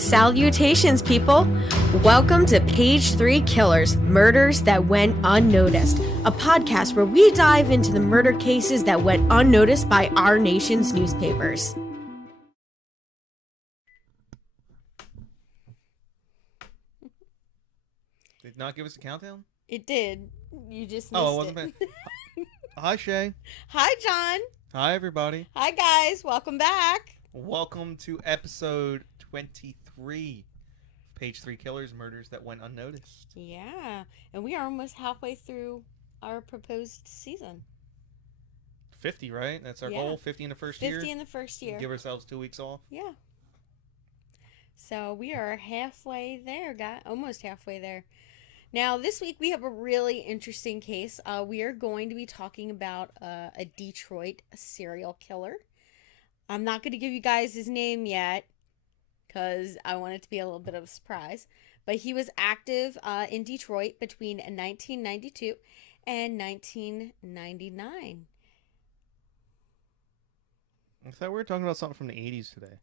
Salutations, people! Welcome to Page 3 Killers, Murders That Went Unnoticed, a podcast where we dive into the murder cases that went unnoticed by our nation's newspapers. Did it not give us a countdown? It did. You just missed it wasn't bad. Hi, Shae. Hi, John. Hi, everybody. Hi, guys. Welcome back. Welcome to episode 23. Page 3 Killers, Murders That Went Unnoticed. Yeah, and we are almost halfway through our proposed season. 50, right? That's our goal? 50 in the first year? 50 in the first year. Give ourselves 2 weeks off? Yeah. So we are halfway there, guys. Almost halfway there. Now, this week we have a really interesting case. We are going to be talking about a Detroit serial killer. I'm not going to give you guys his name yet because I want it to be a little bit of a surprise. But he was active in Detroit between 1992 and 1999. I thought we were talking about something from the 80s today.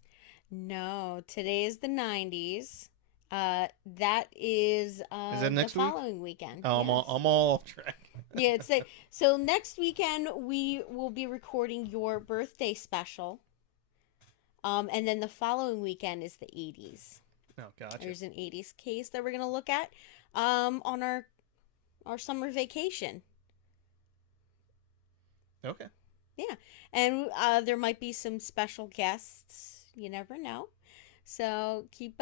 No, today is the 90s. That is that next the following weekend. Oh, yes. I'm all off track. Yeah, so next weekend we will be recording your birthday special. And then the following weekend is the 80s. Oh, gotcha. There's an 80s case that we're going to look at on our summer vacation. Okay. Yeah. And there might be some special guests. You never know. So keep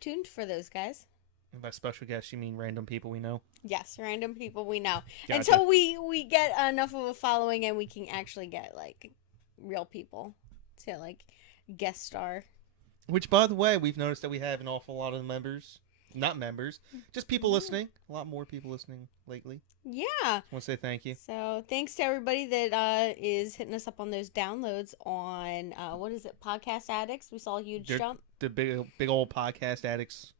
tuned for those, guys. And by special guests, you mean random people we know? Yes, random people we know. Gotcha. Until we get enough of a following and we can actually get, like, real people to, like, guest star. Which, by the way, we've noticed that we have an awful lot of members. Not members, just people listening. A lot more people listening lately. Yeah. I want to say thank you. So thanks to everybody that is hitting us up on those downloads on, what is it, Podcast Addicts. We saw a huge jump. The big old Podcast Addicts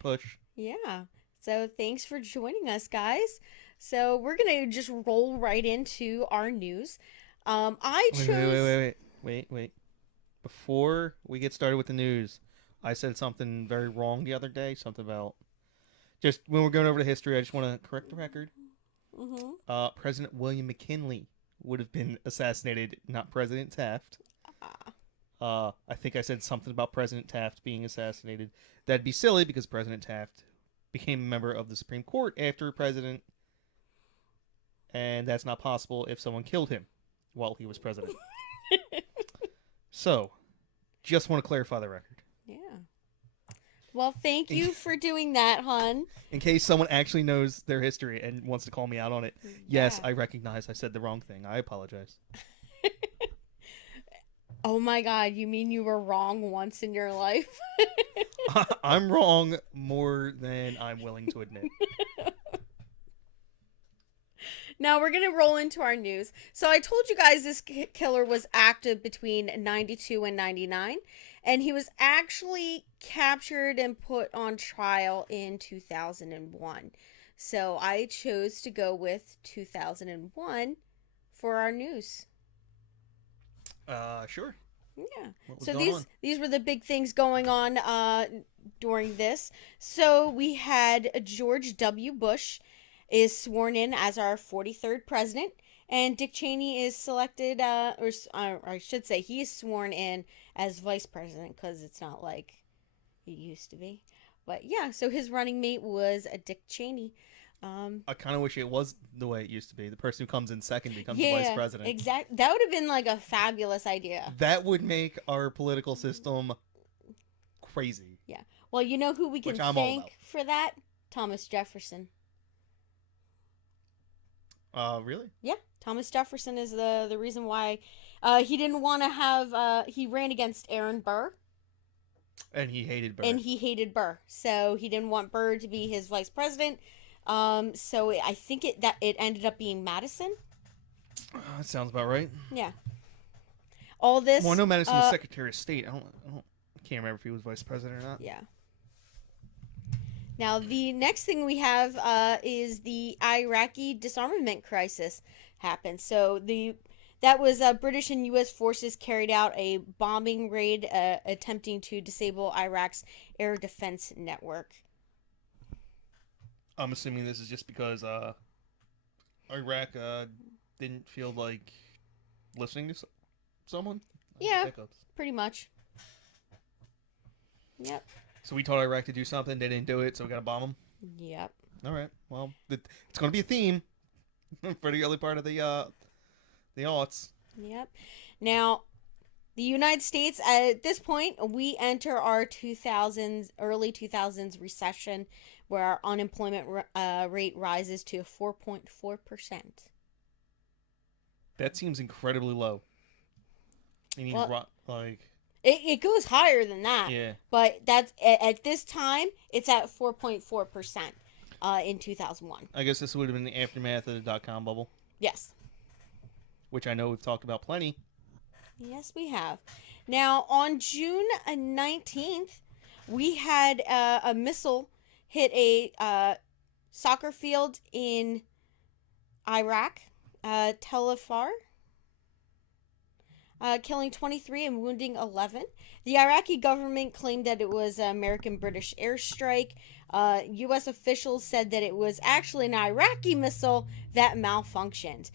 push. Yeah. So thanks for joining us, guys. So we're going to just roll right into our news. I chose... Wait. Before we get started with the news, I said something very wrong the other day. Something about... Just when we're going over the history, I just want to correct the record. Mm-hmm. President William McKinley would have been assassinated, not President Taft. I think I said something about President Taft being assassinated. That'd be silly because President Taft became a member of the Supreme Court after president, and that's not possible if someone killed him while he was president. So, just want to clarify the record. Yeah. Well, thank you for doing that, hon. In case someone actually knows their history and wants to call me out on it. Yeah. Yes, I recognize I said the wrong thing. I apologize. Oh my God, you mean you were wrong once in your life? I'm wrong more than I'm willing to admit. Now we're going to roll into our news. So I told you guys this killer was active between 92 and 99. And he was actually captured and put on trial in 2001. So I chose to go with 2001 for our news. Sure. Yeah. What was So going on? these were the big things going on during this. So we had George W. Bush is sworn in as our 43rd president, and Dick Cheney is selected, or I should say he is sworn in as vice president, because it's not like it used to be. But yeah, so his running mate was a Dick Cheney. I kind of wish it was the way it used to be. The person who comes in second becomes the vice president. Exactly. That would have been like a fabulous idea. That would make our political system crazy. Yeah. Well, you know who we can thank for that? Thomas Jefferson. Really? Yeah. Thomas Jefferson is the reason why he didn't want to have... he ran against Aaron Burr. And he hated Burr. So he didn't want Burr to be his vice president. So I think it ended up being Madison. That sounds about right. Yeah. All this... Well, I know Madison was Secretary of State. I can't remember if he was vice president or not. Yeah. Now, the next thing we have is the Iraqi disarmament crisis happened. So that That was British and U.S. forces carried out a bombing raid attempting to disable Iraq's air defense network. I'm assuming this is just because Iraq didn't feel like listening to someone. Yeah, pretty much. Yep. So we told Iraq to do something, they didn't do it, so we got to bomb them. Yep. All right. Well, it's going to be a theme for the early part of the aughts. Yep. Now, the United States, at this point, we enter our early 2000s recession, where our unemployment rate rises to 4.4%. That seems incredibly low. You need like it goes higher than that. Yeah. But that's at this time it's at 4.4% in 2001. I guess this would have been the aftermath of the dot-com bubble. Yes. Which I know we've talked about plenty. Yes, we have. Now, on June 19th, we had a missile hit a soccer field in Iraq, Tel Afar, killing 23 and wounding 11. The Iraqi government claimed that it was an American-British airstrike. U.S. officials said that it was actually an Iraqi missile that malfunctioned.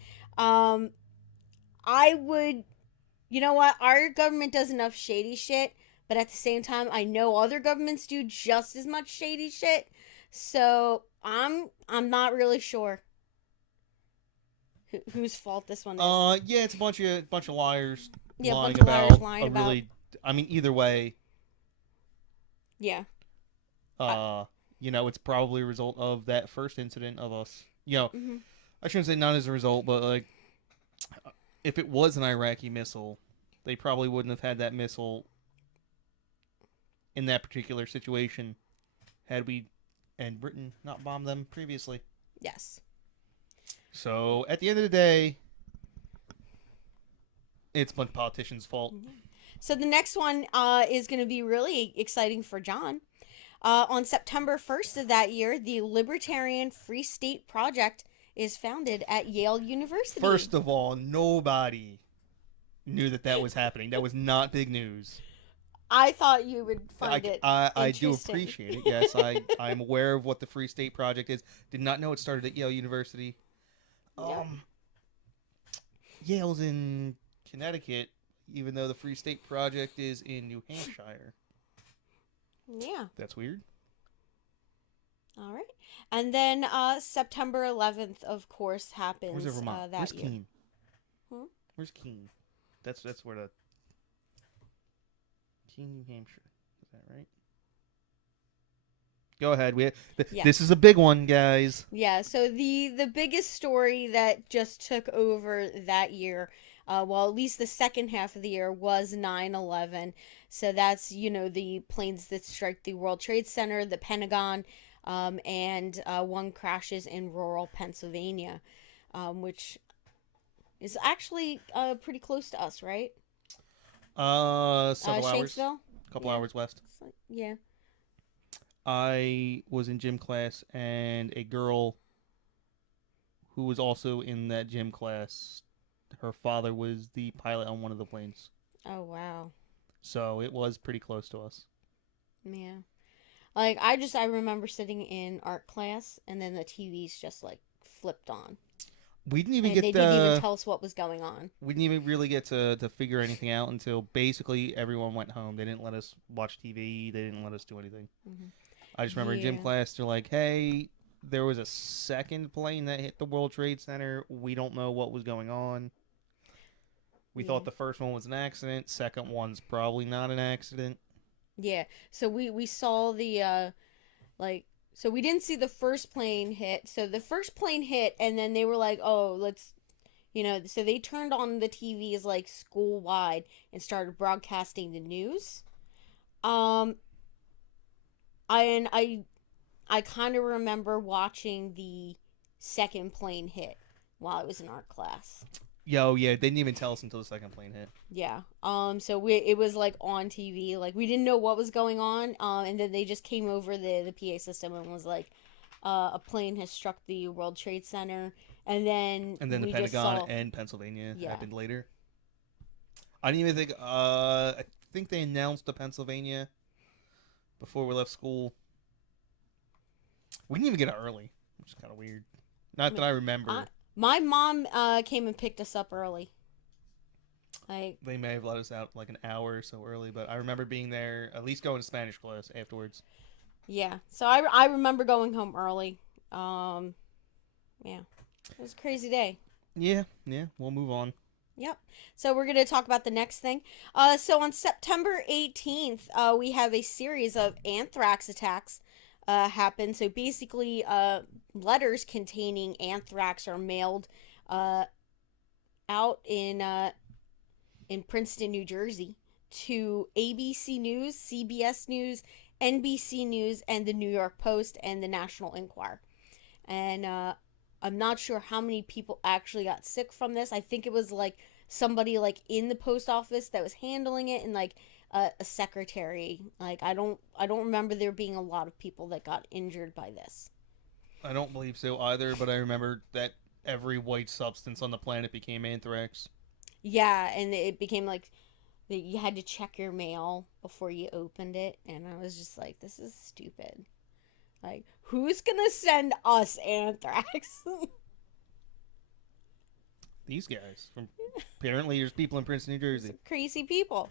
You know what? Our government does enough shady shit, but at the same time, I know other governments do just as much shady shit. So I'm not really sure whose fault this one is. Yeah, it's a bunch of liars. Yeah, lying bunch of liars about lying a about. really. I mean, either way. Yeah. It's probably a result of that first incident of us. Mm-hmm. I shouldn't say not as a result, but like, if it was an Iraqi missile, they probably wouldn't have had that missile in that particular situation had we and Britain not bombed them previously. Yes. So, at the end of the day, it's a bunch of politicians' fault. Mm-hmm. So the next one is going to be really exciting for John. On September 1st of that year, the Libertarian Free State Project is founded at Yale University. First of all, nobody knew that was happening. That was not big news. I thought you would find it I do appreciate it. Yes, I'm aware of what the Free State Project is. Did not know it started at Yale University. Yep. Yale's in Connecticut, even though the Free State Project is in New Hampshire. Yeah. That's weird. All right. And then September 11th, of course, happens. Where's Vermont? Where's year. Keene? Where's Keene? That's where the Keene, New Hampshire. Is that right? Go ahead. This is a big one, guys. Yeah. So the biggest story that just took over that year, at least the second half of the year, was 9/11. So that's the planes that strike the World Trade Center, the Pentagon. And one crashes in rural Pennsylvania, which is actually pretty close to us, right? Several hours. Shanksville? A couple hours west. Yeah. I was in gym class, and a girl who was also in that gym class, her father was the pilot on one of the planes. Oh, wow. So it was pretty close to us. Yeah. Like, I remember sitting in art class, and then the TVs just, flipped on. We didn't even they didn't even tell us what was going on. We didn't even really get to figure anything out until basically everyone went home. They didn't let us watch TV. They didn't let us do anything. Mm-hmm. I just remember in gym class, they're like, hey, there was a second plane that hit the World Trade Center. We don't know what was going on. We thought the first one was an accident. Second one's probably not an accident. Yeah, so we saw the, so we didn't see the first plane hit. So the first plane hit, and then they were like, oh, let's, so they turned on the TVs, school-wide and started broadcasting the news. I kind of remember watching the second plane hit while I was in art class. Yeah, they didn't even tell us until the second plane hit. Yeah. So it was on TV. We didn't know what was going on. And then they just came over the PA system and was like, a plane has struck the World Trade Center. And then the we just Pentagon saw, and Pennsylvania yeah. happened later. I didn't even think. I think they announced the Pennsylvania before we left school. We didn't even get it early, which is kind of weird. Not that I remember. My mom came and picked us up early. Like, they may have let us out like an hour or so early, but I remember being there, at least going to Spanish class afterwards. yeah. So I remember going home early. Yeah. It was a crazy day. Yeah. We'll move on. Yep. So we're going to talk about the next thing. So on September 18th, we have a series of anthrax attacks happen. So basically, letters containing anthrax are mailed out in Princeton, New Jersey, to ABC News, CBS News, NBC News, and the New York Post and the National Enquirer. And I'm not sure how many people actually got sick from this. I think it was like somebody like in the post office that was handling it, and like a secretary. Like I don't remember there being a lot of people that got injured by this. I don't believe so either, but I remember that every white substance on the planet became anthrax. Yeah, and it became like that you had to check your mail before you opened it, and I was just like, this is stupid. Like, who's gonna send us anthrax? These guys. Apparently, there's people in Princeton, New Jersey. Crazy people.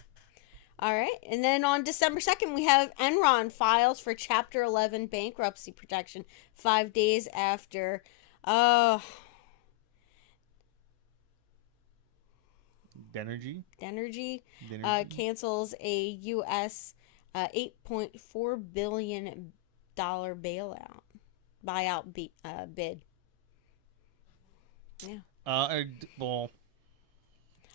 All right, and then on December 2nd, we have Enron files for Chapter 11 bankruptcy protection 5 days after. Denergy cancels a U.S. $8.4 billion buyout bid. Yeah. Well,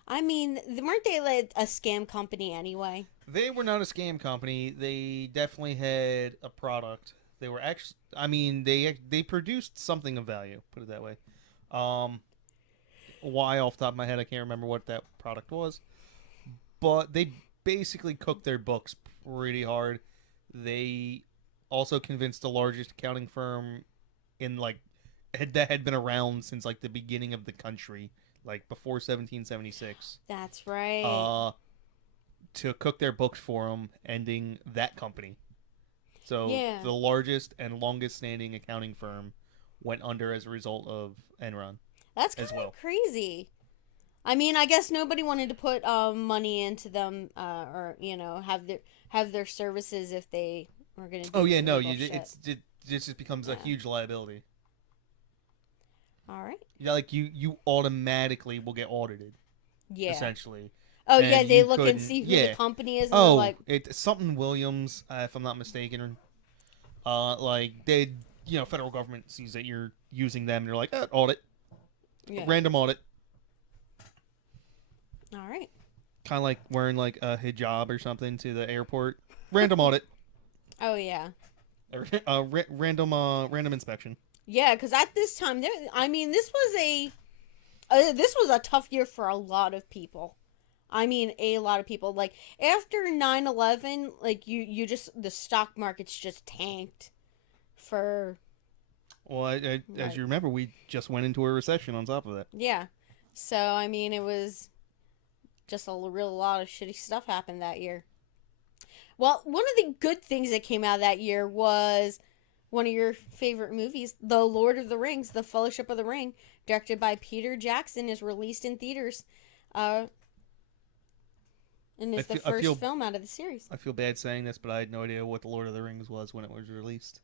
I mean, weren't they like a scam company anyway? they were not a scam company. They definitely had a product. They were actually, I mean, they produced something of value. Put it that way. Why off the top of my head I can't remember what that product was, but they basically cooked their books pretty hard. They also convinced the largest accounting firm in that had been around since like the beginning of the country, like before 1776. That's right. To cook their books for them, ending that company. So yeah. the largest and longest standing accounting firm went under as a result of Enron. That's kind of crazy. I mean, I guess nobody wanted to put money into them, or have their services if they were going to. Oh yeah, no, it just becomes a huge liability. All right. Yeah, like you automatically will get audited. Yeah. Essentially. Oh yeah, they look and see who the company is. And it's something Williams, if I'm not mistaken. Like they, federal government sees that you're using them, and they're like, audit. Yeah. Random audit. All right. Kind of like wearing like a hijab or something to the airport. Random audit. Oh yeah. Random inspection. Yeah, because at this time, this was a tough year for a lot of people. I mean, a lot of people. Like after 9/11, like you just the stock market's just tanked for. Well, as you remember, we just went into a recession on top of that. Yeah. So, I mean, it was just a lot of shitty stuff happened that year. Well, one of the good things that came out of that year was one of your favorite movies, The Lord of the Rings, The Fellowship of the Ring, directed by Peter Jackson, is released in theaters. And it's the first film out of the series. I feel bad saying this, but I had no idea what The Lord of the Rings was when it was released.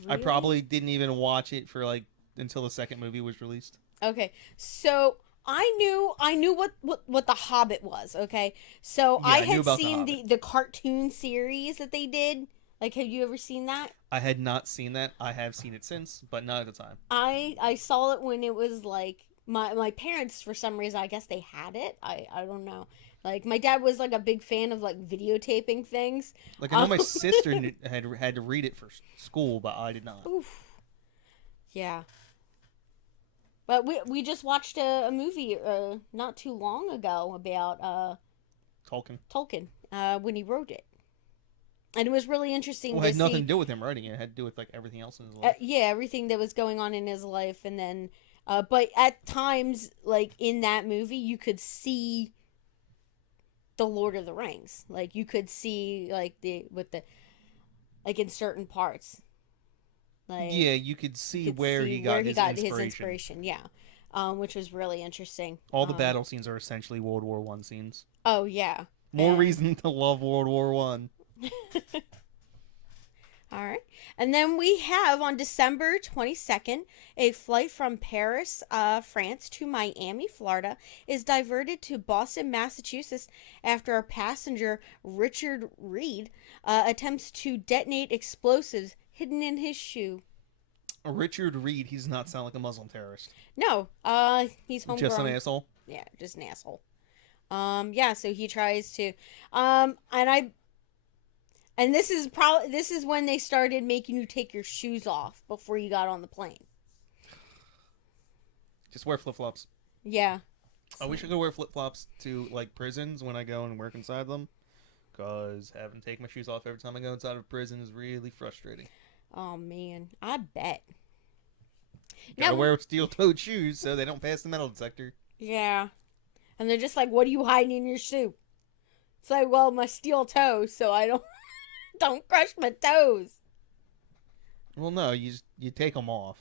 Really? I probably didn't even watch it for until the second movie was released. Okay, so I knew what The Hobbit was. Okay, so yeah, I had seen the cartoon series that they did. Like, have you ever seen that? I had not seen that. I have seen it since, but not at the time. I saw it when it was like my parents, for some reason, I guess they had it. I don't know. Like, my dad was like a big fan of like videotaping things. Like, I know my sister had to read it for school, but I did not. Oof. Yeah. But we just watched a movie not too long ago about Tolkien when he wrote it. And it was really interesting. Well, it had nothing to do with him writing it. It had to do with like everything else in his life. Yeah, everything that was going on in his life, and then But at times, like in that movie, you could see the Lord of the Rings. Like you could see like the with the like in certain parts, like Yeah, you could you see could where see he where got he his got his inspiration. inspiration. Yeah, which was really interesting. All the battle scenes are essentially World War One scenes. Oh yeah, More and reason to love World War One. all right. And then we have on December 22nd, a flight from Paris, France to Miami, Florida is diverted to Boston, Massachusetts after a passenger, Richard Reed, attempts to detonate explosives hidden in his shoe. Richard Reed, he does not sound like a Muslim terrorist. No, he's Just an homegrown. asshole. Yeah, just an asshole. Yeah, so he tries to, and this is when they started making you take your shoes off before you got on the plane. Just wear flip flops. Yeah. I wish I could wear flip flops to like prisons when I go and work inside them, cause having to take my shoes off every time I go inside of a prison is really frustrating. Oh man, I bet. Gotta Now, wear steel-toed shoes so they don't pass the metal detector. yeah, and they're just like, "What are you hiding in your shoe?" It's like, "Well, my steel toes, so I don't don't crush my toes." Well, no, you take them off.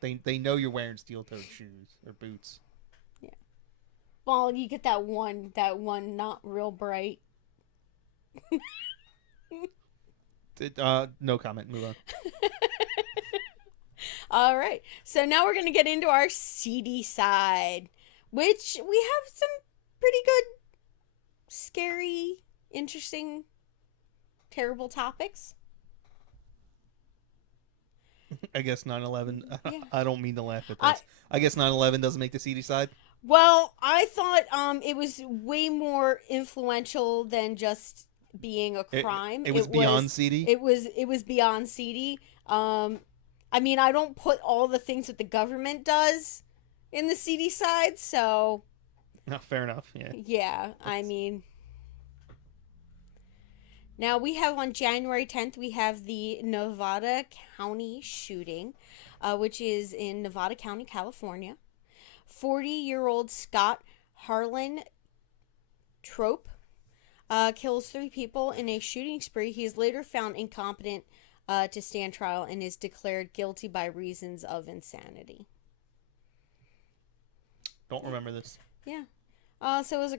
They know you're wearing steel-toed shoes or boots. Yeah. Well, you get that one not real bright. No comment. Move on. All right. So now we're going to get into our seedy side, which we have some pretty good, scary, interesting, terrible topics. I guess 9/11. Yeah. I don't mean to laugh at this. I guess 9/11 doesn't make the seedy side. Well, I thought it was way more influential than just being a crime. It was beyond seedy. It was beyond seedy. I mean, I don't put all the things that the government does in the seedy side, so No, fair enough. Yeah. yeah, I mean, now we have on January 10th, we have the Nevada County shooting, which is in Nevada County, California. 40-year-old Scott Harlan Trope kills 3 people in a shooting spree. He is later found incompetent to stand trial and is declared guilty by reasons of insanity. Don't remember this. Yeah. So it was a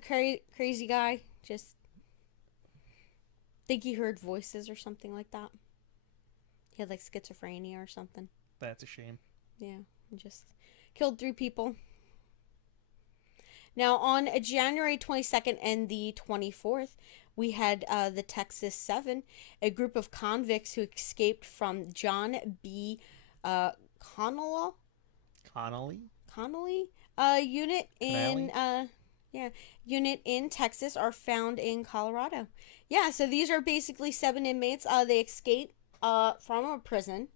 crazy guy. Just think he heard voices or something like that. He had like schizophrenia or something. That's a shame. Yeah. He just killed 3 people. Now, on January 22nd and the 24th, we had the Texas 7, a group of convicts who escaped from John B. Connolly unit in unit in Texas are found in Colorado. Yeah, so these are basically 7 inmates. They escaped from a prison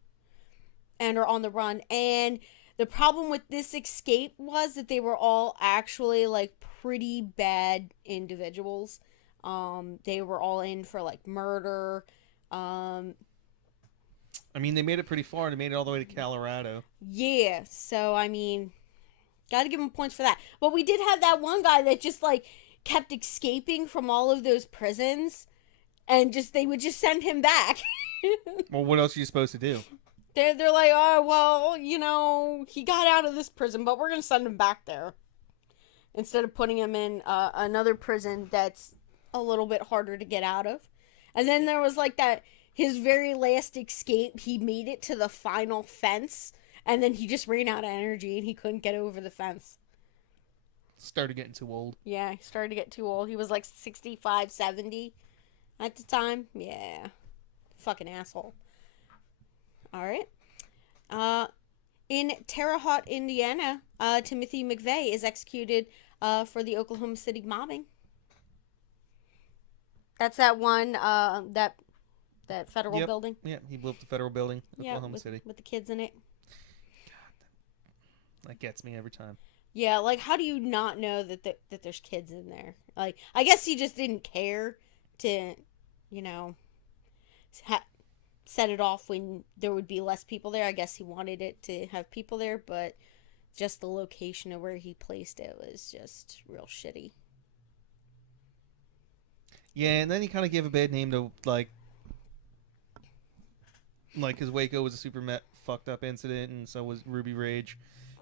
and are on the run. And the problem with this escape was that they were all actually like pretty bad individuals. They were all in for like murder. I mean, they made it pretty far. They made it all the way to Colorado. Yeah, so I mean, gotta give them points for that. But we did have that one guy that just like kept escaping from all of those prisons, and they would just send him back. Well, what else are you supposed to do? They're like, oh well, he got out of this prison, but we're gonna send him back there instead of putting him in another prison that's a little bit harder to get out of. And then there was like that his very last escape, he made it to the final fence, and then he just ran out of energy and he couldn't get over the fence. Started getting too old. Yeah, he started to get too old. He was like 65, 70 at the time. Yeah. Fucking asshole. All right. In Terre Haute, Indiana, Timothy McVeigh is executed for the Oklahoma City mobbing. That's that one, that federal building. Yeah, he blew up the federal building, Oklahoma City. With the kids in it. God, that gets me every time. Yeah, like, how do you not know that there's kids in there? Like, I guess he just didn't care to, set it off when there would be less people there. I guess he wanted it to have people there, but just the location of where he placed it was just real shitty. Yeah, and then he kind of gave a bad name to because Waco was a super fucked up incident, and so was Ruby Ridge.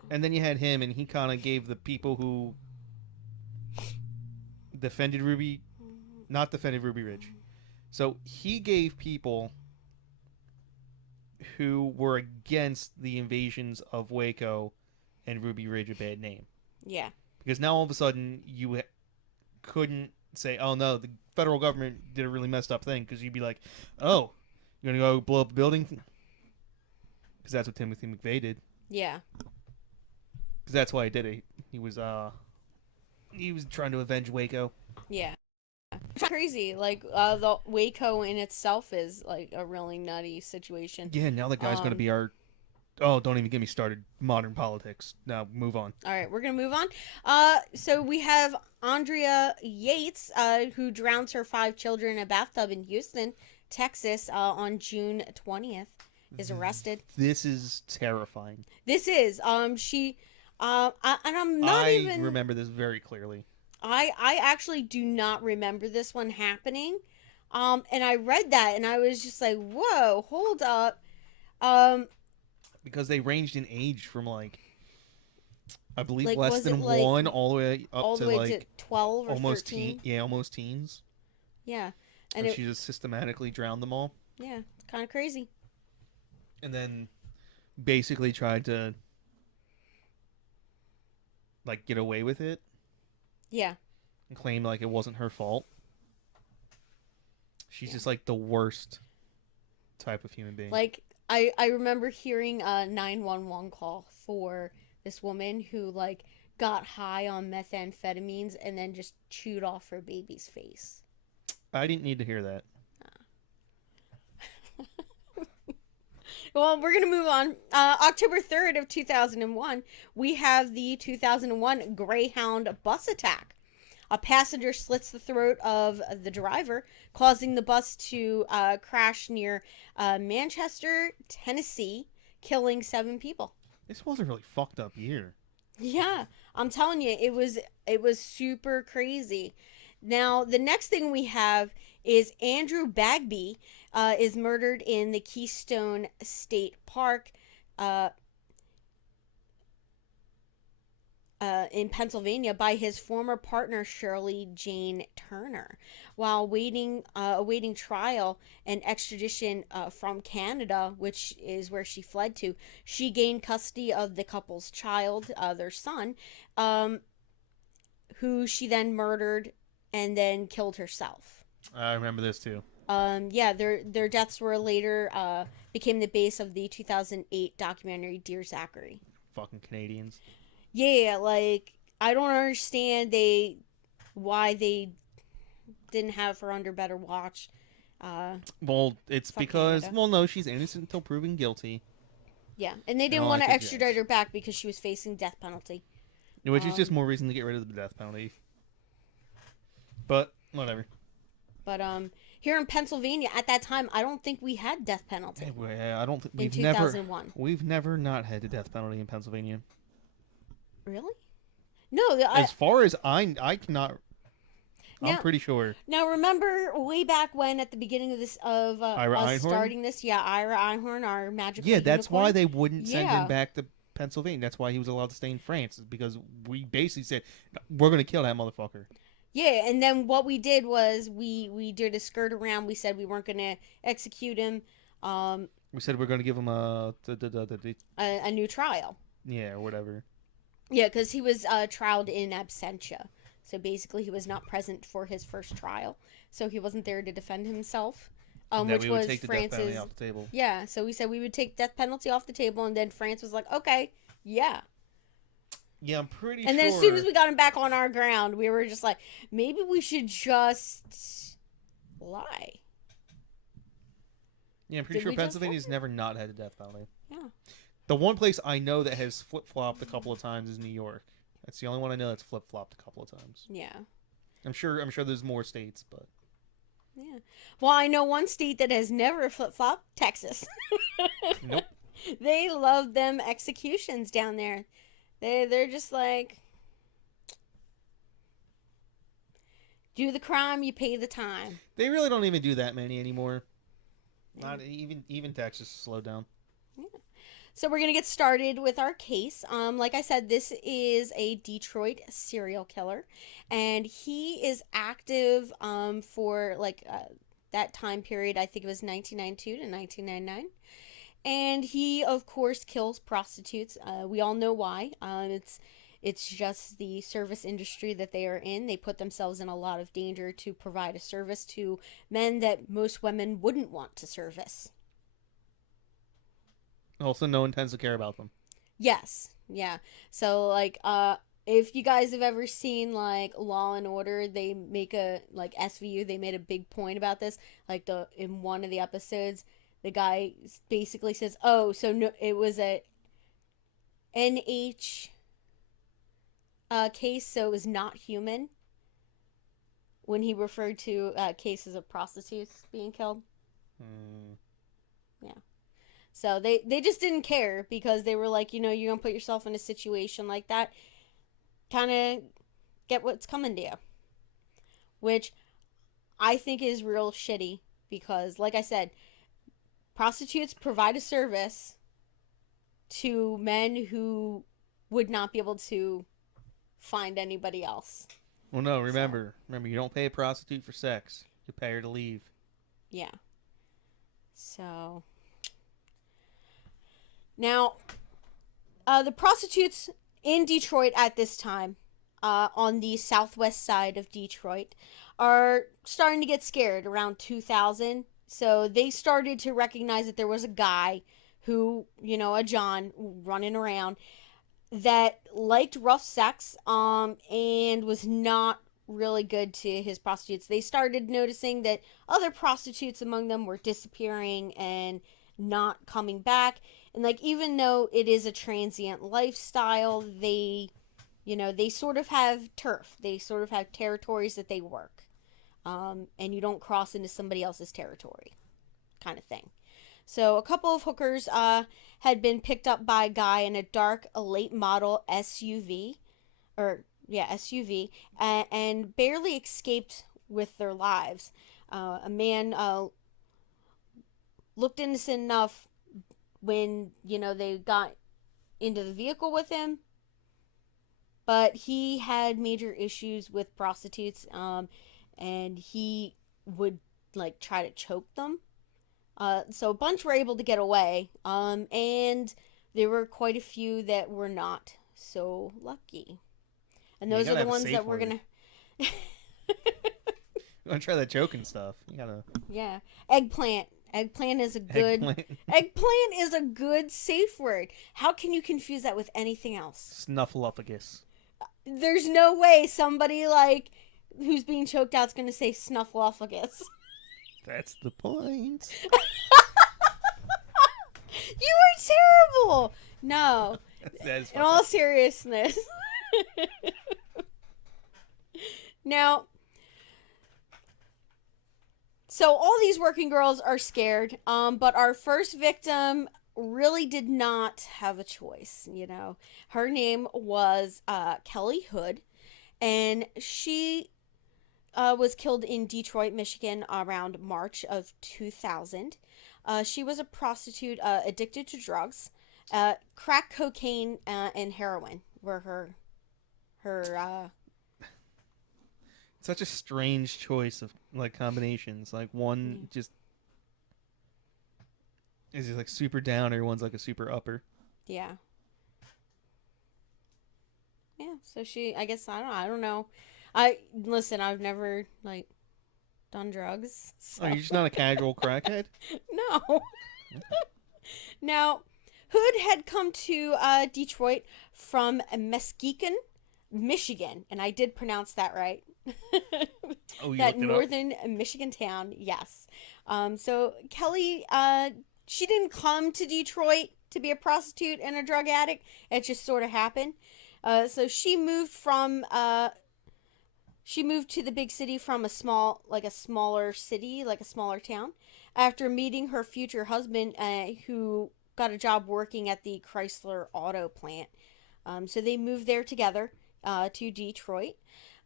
And then you had him, and he kind of gave the people who not defended Ruby Ridge. So he gave people who were against the invasions of Waco and Ruby Ridge a bad name. Yeah. Because now all of a sudden you couldn't say, oh no, the federal government did a really messed up thing, because you'd be like, oh, you're going to go blow up a building? Because that's what Timothy McVeigh did. Yeah. Because that's why he did it. He was trying to avenge Waco. Yeah. It's crazy. Like, the Waco in itself is, like, a really nutty situation. Yeah, now the guy's going to be our... Oh, don't even get me started. Modern politics. Now, move on. All right, we're going to move on. So we have Andrea Yates, who drowns her 5 children in a bathtub in Houston, Texas, on June 20th, is arrested. This is terrifying. This is. And I'm not I remember this very clearly. I actually do not remember this one happening. And I read that, and I was just like, whoa, hold up. Because they ranged in age from, I believe Like, less than 1 all the way up to 12 or almost 13. Almost teens. Yeah. And she just systematically drowned them all. Yeah, it's kind of crazy. And then basically tried to, get away with it. Yeah. And claim, it wasn't her fault. She's just, the worst type of human being. I remember hearing a 911 call for this woman who, got high on methamphetamines and then just chewed off her baby's face. I didn't need to hear that. Well, we're going to move on. October 3rd of 2001, we have the 2001 Greyhound Bus Attack. A passenger slits the throat of the driver, causing the bus to crash near Manchester, Tennessee, killing 7 people. This was a really fucked up year. Yeah, I'm telling you, it was super crazy. Now, the next thing we have is Andrew Bagby is murdered in the Keystone State Park in Pennsylvania by his former partner Shirley Jane Turner. While awaiting trial and extradition from Canada, which is where she fled to, she gained custody of the couple's child, their son, who she then murdered and then killed herself. I remember this too. Yeah, their deaths were later became the base of the 2008 documentary Dear Zachary. Fucking Canadians. Yeah, I don't understand why they didn't have her under better watch. Well, it's because Canada. Well, no, she's innocent until proven guilty. Yeah, and they didn't want to extradite her back because she was facing death penalty. Which is just more reason to get rid of the death penalty. But whatever. But here in Pennsylvania at that time, I don't think we had death penalty. I don't think in 2001. We've never not had the death penalty in Pennsylvania. Really? No. As far as I cannot. Now, I'm pretty sure. Now, remember way back when, at the beginning of this, Ira us Einhorn? Starting this, Ira Einhorn, our magical Yeah, that's unicorn. why they wouldn't send him back to Pennsylvania. That's why he was allowed to stay in France, because we basically said, we're going to kill that motherfucker. Yeah, and then what we did was we did a skirt around. We said we weren't going to execute him. We said we're going to give him a new trial. Yeah, or whatever. Yeah, because he was trialed in absentia. So basically, he was not present for his first trial. So he wasn't there to defend himself. Which was take the France's. Death penalty off the table. Yeah, so we said we would take death penalty off the table, and then France was like, okay, yeah. Yeah, I'm pretty sure. And then as soon as we got him back on our ground, we were just like, maybe we should just lie. Yeah, I'm pretty sure Pennsylvania's never not had a death penalty. Yeah. The one place I know that has flip-flopped a couple of times is New York. That's the only one I know that's flip-flopped a couple of times. Yeah. I'm sure there's more states, but... Yeah. Well, I know one state that has never flip-flopped, Texas. Nope. They love them executions down there. They're just like, do the crime, you pay the time. They really don't even do that many anymore. Not even Texas slowed down. Yeah. So we're gonna get started with our case. Like I said, this is a Detroit serial killer, and he is active for that time period. I think it was 1992 to 1999. And he, of course, kills prostitutes. We all know why. It's just the service industry that they are in. They put themselves in a lot of danger to provide a service to men that most women wouldn't want to service. Also, no one tends to care about them. Yes, yeah. So if you guys have ever seen like Law and Order, they make a like SVU. They made a big point about this. Like in one of the episodes, the guy basically says, "Oh, so no, it was a NH case, so it was not human." When he referred to cases of prostitutes being killed. Yeah. So they just didn't care because they were like, you're going to put yourself in a situation like that. Kind of get what's coming to you. Which I think is real shitty because, like I said, prostitutes provide a service to men who would not be able to find anybody else. Well, no, remember, you don't pay a prostitute for sex. You pay her to leave. Yeah. So now, the prostitutes in Detroit at this time, on the southwest side of Detroit, are starting to get scared around 2000. So they started to recognize that there was a guy who, a John running around that liked rough sex and was not really good to his prostitutes. They started noticing that other prostitutes among them were disappearing and not coming back. And even though it is a transient lifestyle, they sort of have turf. They sort of have territories that they work. And you don't cross into somebody else's territory kind of thing. So a couple of hookers had been picked up by a guy in a dark, late model SUV, and barely escaped with their lives. A man looked innocent enough when, they got into the vehicle with him, but he had major issues with prostitutes, and he would, try to choke them. So a bunch were able to get away, and there were quite a few that were not so lucky. And those are the ones that we're going to... You want to try that joking stuff. You gotta... Yeah. Eggplant. Eggplant is a good... Eggplant is a good safe word. How can you confuse that with anything else? Snuffleupagus. There's no way somebody, who's being choked out is going to say snuffleupagus. That's the point. You are terrible. No. In all seriousness. Now, so all these working girls are scared, but our first victim really did not have a choice, Her name was Kelly Hood, and she was killed in Detroit, Michigan around March of 2000. She was a prostitute addicted to drugs. Crack cocaine and heroin were her Such a strange choice of combinations. One just is super downer, one's a super upper. Yeah. Yeah, so she, I guess, I don't know. I've never done drugs. So. Oh, you're just not a casual crackhead? No. Now, Hood had come to Detroit from Muskegon, Michigan, and I did pronounce that right. Oh, you that looked it northern up? Michigan town, yes. So Kelly, she didn't come to Detroit to be a prostitute and a drug addict. It just sort of happened. So she moved to the big city from a smaller city, a smaller town, after meeting her future husband, who got a job working at the Chrysler auto plant. So they moved there together to Detroit.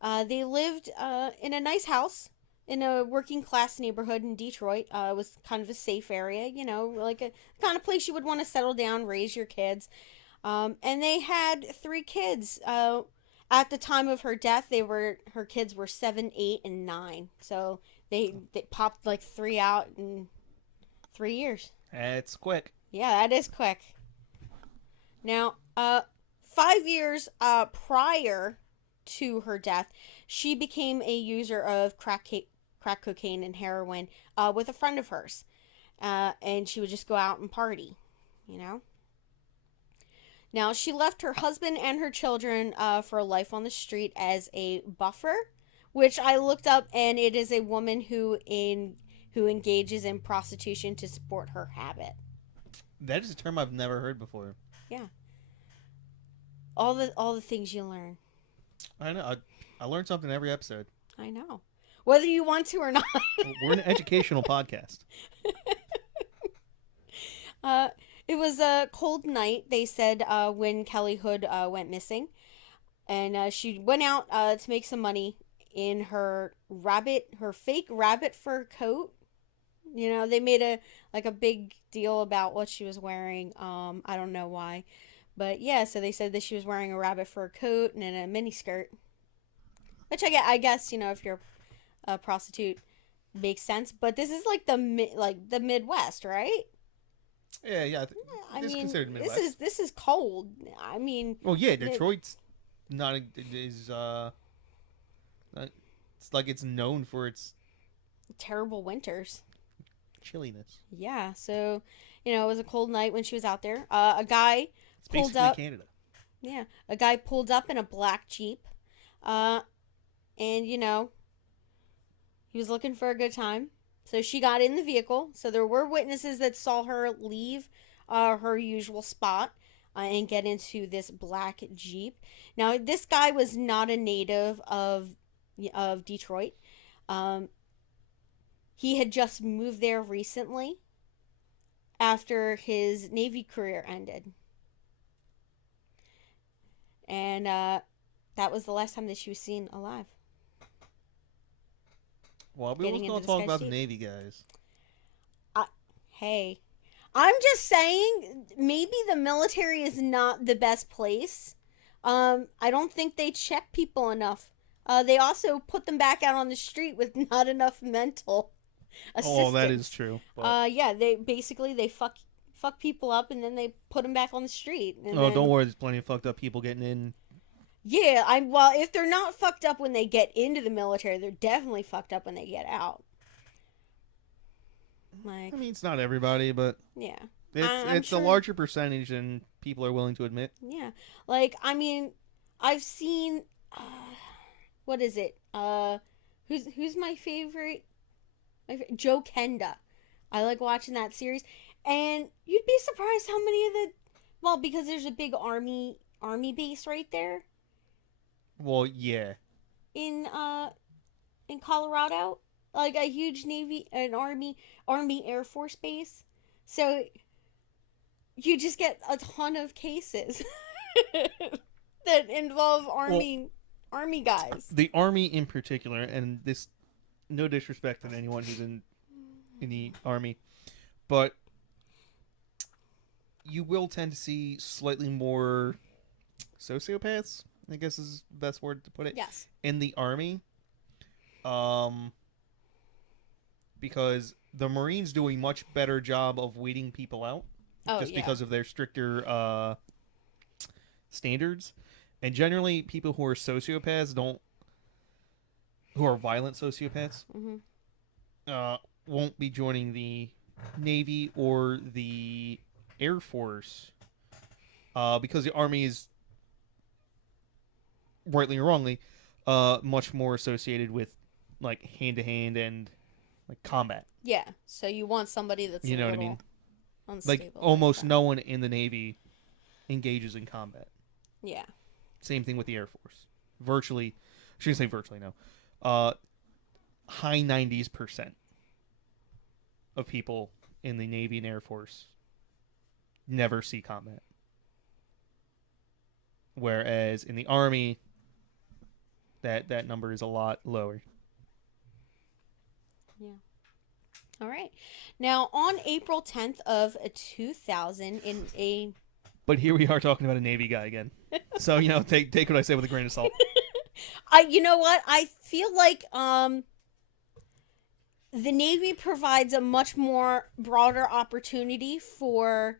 They lived in a nice house in a working class neighborhood in Detroit. It was kind of a safe area, like a kind of place you would want to settle down, raise your kids. And they had three kids. At the time of her death, her kids were 7, 8, and 9. So they popped like three out in 3 years. That's quick. Yeah, that is quick. Now, 5 years prior to her death, she became a user of crack cocaine and heroin with a friend of hers. And she would just go out and party, you know? Now, she left her husband and her children for a life on the street as a buffer, which I looked up, and it is a woman who engages in prostitution to support her habit. That is a term I've never heard before. Yeah. All the things you learn. I know. I learned something every episode. I know. Whether you want to or not. We're an educational podcast. It was a cold night, they said, when Kelly Hood went missing. And she went out to make some money in her fake rabbit fur coat. They made a big deal about what she was wearing. I don't know why. But yeah, so they said that she was wearing a rabbit fur coat and a mini skirt. Which I guess, if you're a prostitute, makes sense. But this is like the Midwest, right? Yeah. I This is mean, considered Midwest. this is cold. I mean, well, yeah, Detroit's it's like it's known for its terrible winters. chilliness. Yeah, so it was a cold night when she was out there. A guy It's pulled basically up. Canada. Yeah, a guy pulled up in a black Jeep, and he was looking for a good time. So she got in the vehicle. So there were witnesses that saw her leave her usual spot and get into this black Jeep. Now, this guy was not a native of Detroit. He had just moved there recently after his Navy career ended. And that was the last time that she was seen alive. Well, we was going to talk about the Navy guys. Hey, I'm just saying, maybe the military is not the best place. I don't think they check people enough. They also put them back out on the street with not enough mental assistance. Oh, that is true. But... yeah, they fuck people up and then they put them back on the street. And don't worry, there's plenty of fucked up people getting in. Yeah, if they're not fucked up when they get into the military, they're definitely fucked up when they get out. I mean, it's not everybody, but yeah, it's sure. A larger percentage than people are willing to admit. Yeah, I've seen, what is it? Who's my favorite? Joe Kenda. I like watching that series, and you'd be surprised how many of because there's a big army base right there. Well, yeah. In Colorado, like a huge Army Air Force base. So you just get a ton of cases that involve army guys. The Army in particular, and this, no disrespect to anyone who's in the Army, but you will tend to see slightly more sociopaths, I guess is the best word to put it. Yes. In the Army. Because the Marines do a much better job of weeding people out. Because of their stricter standards. And generally, people who are sociopaths who are violent sociopaths, won't be joining the Navy or the Air Force. Because the Army is, rightly or wrongly, much more associated with like hand-to-hand and like combat. Yeah, so you want somebody that's what I mean? Unstable. Like almost no one in the Navy engages in combat. Yeah. Same thing with the Air Force. Virtually, I shouldn't say virtually, no. High 90s% of people in the Navy and Air Force never see combat. whereas in the Army, that number is a lot lower. Yeah. All right. Now, on April 10th of 2000, in a But here we are talking about a Navy guy again. So, take what I say with a grain of salt. you know what? I feel like the Navy provides a much more broader opportunity for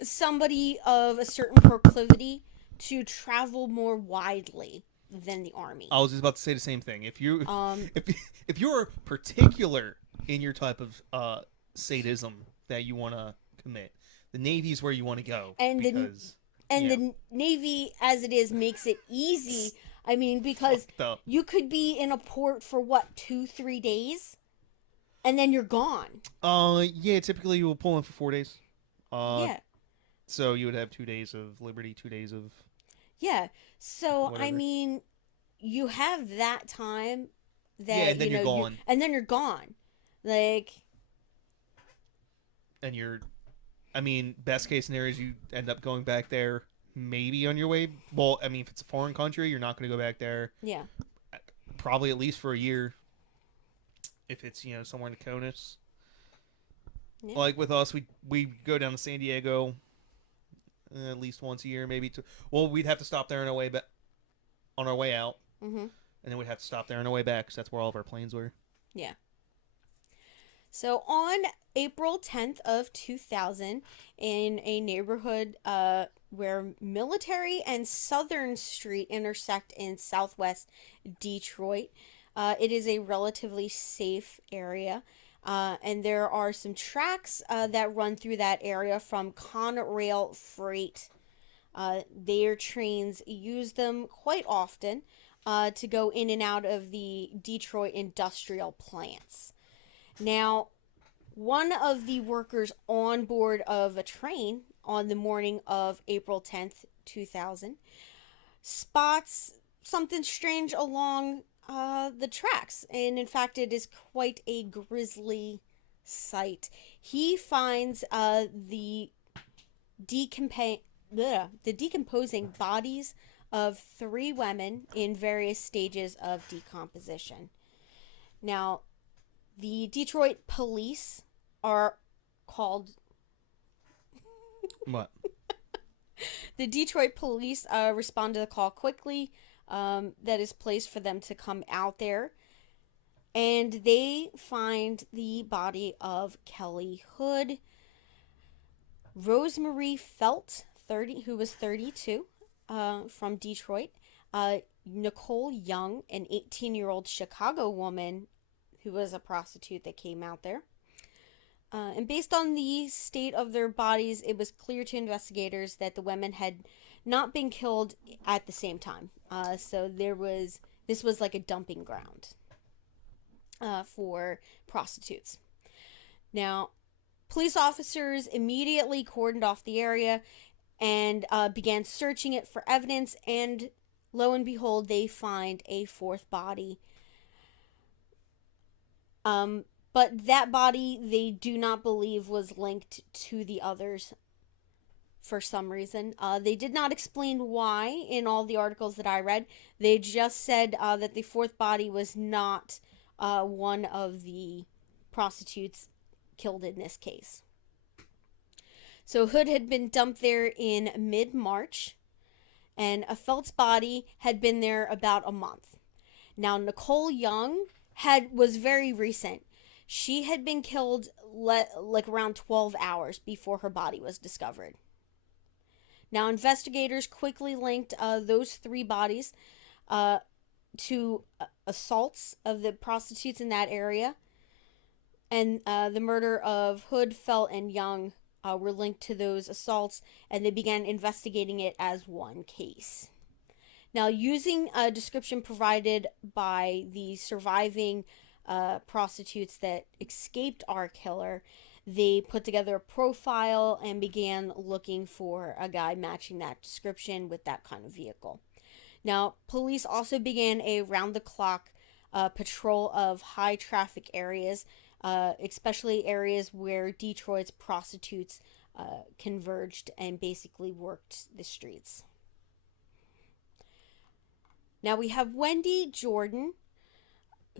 somebody of a certain proclivity to travel more widely than the Army. I was just about to say the same thing. If you Um, if you're particular in your type of sadism that you want to commit, the Navy's where you want to go and because the Navy, as it is, makes it easy. I mean, because you could be in a port for what, 2-3 days, and then you're gone. Yeah. Typically, you will pull in for 4 days. Yeah. So you would have 2 days of liberty, 2 days of Yeah. So whatever. I mean, you have that time that and then you're gone. And then you're gone. Like, And best case scenario is you end up going back there maybe on your way. Well, I mean, if it's a foreign country, you're not going to go back there. Yeah. Probably at least for a year. If it's, somewhere in the CONUS. Yeah. Like with us, we go down to San Diego at least once a year, maybe two. Well, we'd have to stop there on our way on our way out. Mm-hmm. And then we'd have to stop there on our way back because that's where all of our planes were. Yeah. So on April 10th of 2000, in a neighborhood where Military and Southern Street intersect in southwest Detroit, it is a relatively safe area. And there are some tracks that run through that area from Conrail Freight. Their trains use them quite often to go in and out of the Detroit industrial plants. Now, one of the workers on board of a train on the morning of April 10th, 2000, spots something strange along the tracks. And in fact, it is quite a grisly sight. He finds the decomposing bodies of 3 women in various stages of decomposition. Now, the Detroit police are called. What? The Detroit police respond to the call quickly that is placed for them to come out there. And they find the body of Kelly Hood, Rosemary Felt, who was 32, from Detroit, Nicole Young, an 18-year-old Chicago woman who was a prostitute that came out there. And based on the state of their bodies, it was clear to investigators that the women had not been killed at the same time. So this was like a dumping ground for prostitutes. Now, police officers immediately cordoned off the area and began searching it for evidence, and lo and behold, they find a 4th body. But that body they do not believe was linked to the others for some reason. They did not explain why in all the articles that I read. They just said that the 4th body was not one of the prostitutes killed in this case. So Hood had been dumped there in mid-March, and Felt's body had been there about a month. Now, Nicole Young was very recent. She had been killed like around 12 hours before her body was discovered. Now, investigators quickly linked those 3 bodies to assaults of the prostitutes in that area, and the murder of Hood, Felt, and Young were linked to those assaults, and they began investigating it as one case. Now, using a description provided by the surviving prostitutes that escaped our killer, they put together a profile and began looking for a guy matching that description with that kind of vehicle. Now, police also began a round-the-clock patrol of high-traffic areas, especially areas where Detroit's prostitutes converged and basically worked the streets. Now we have Wendy Jordan,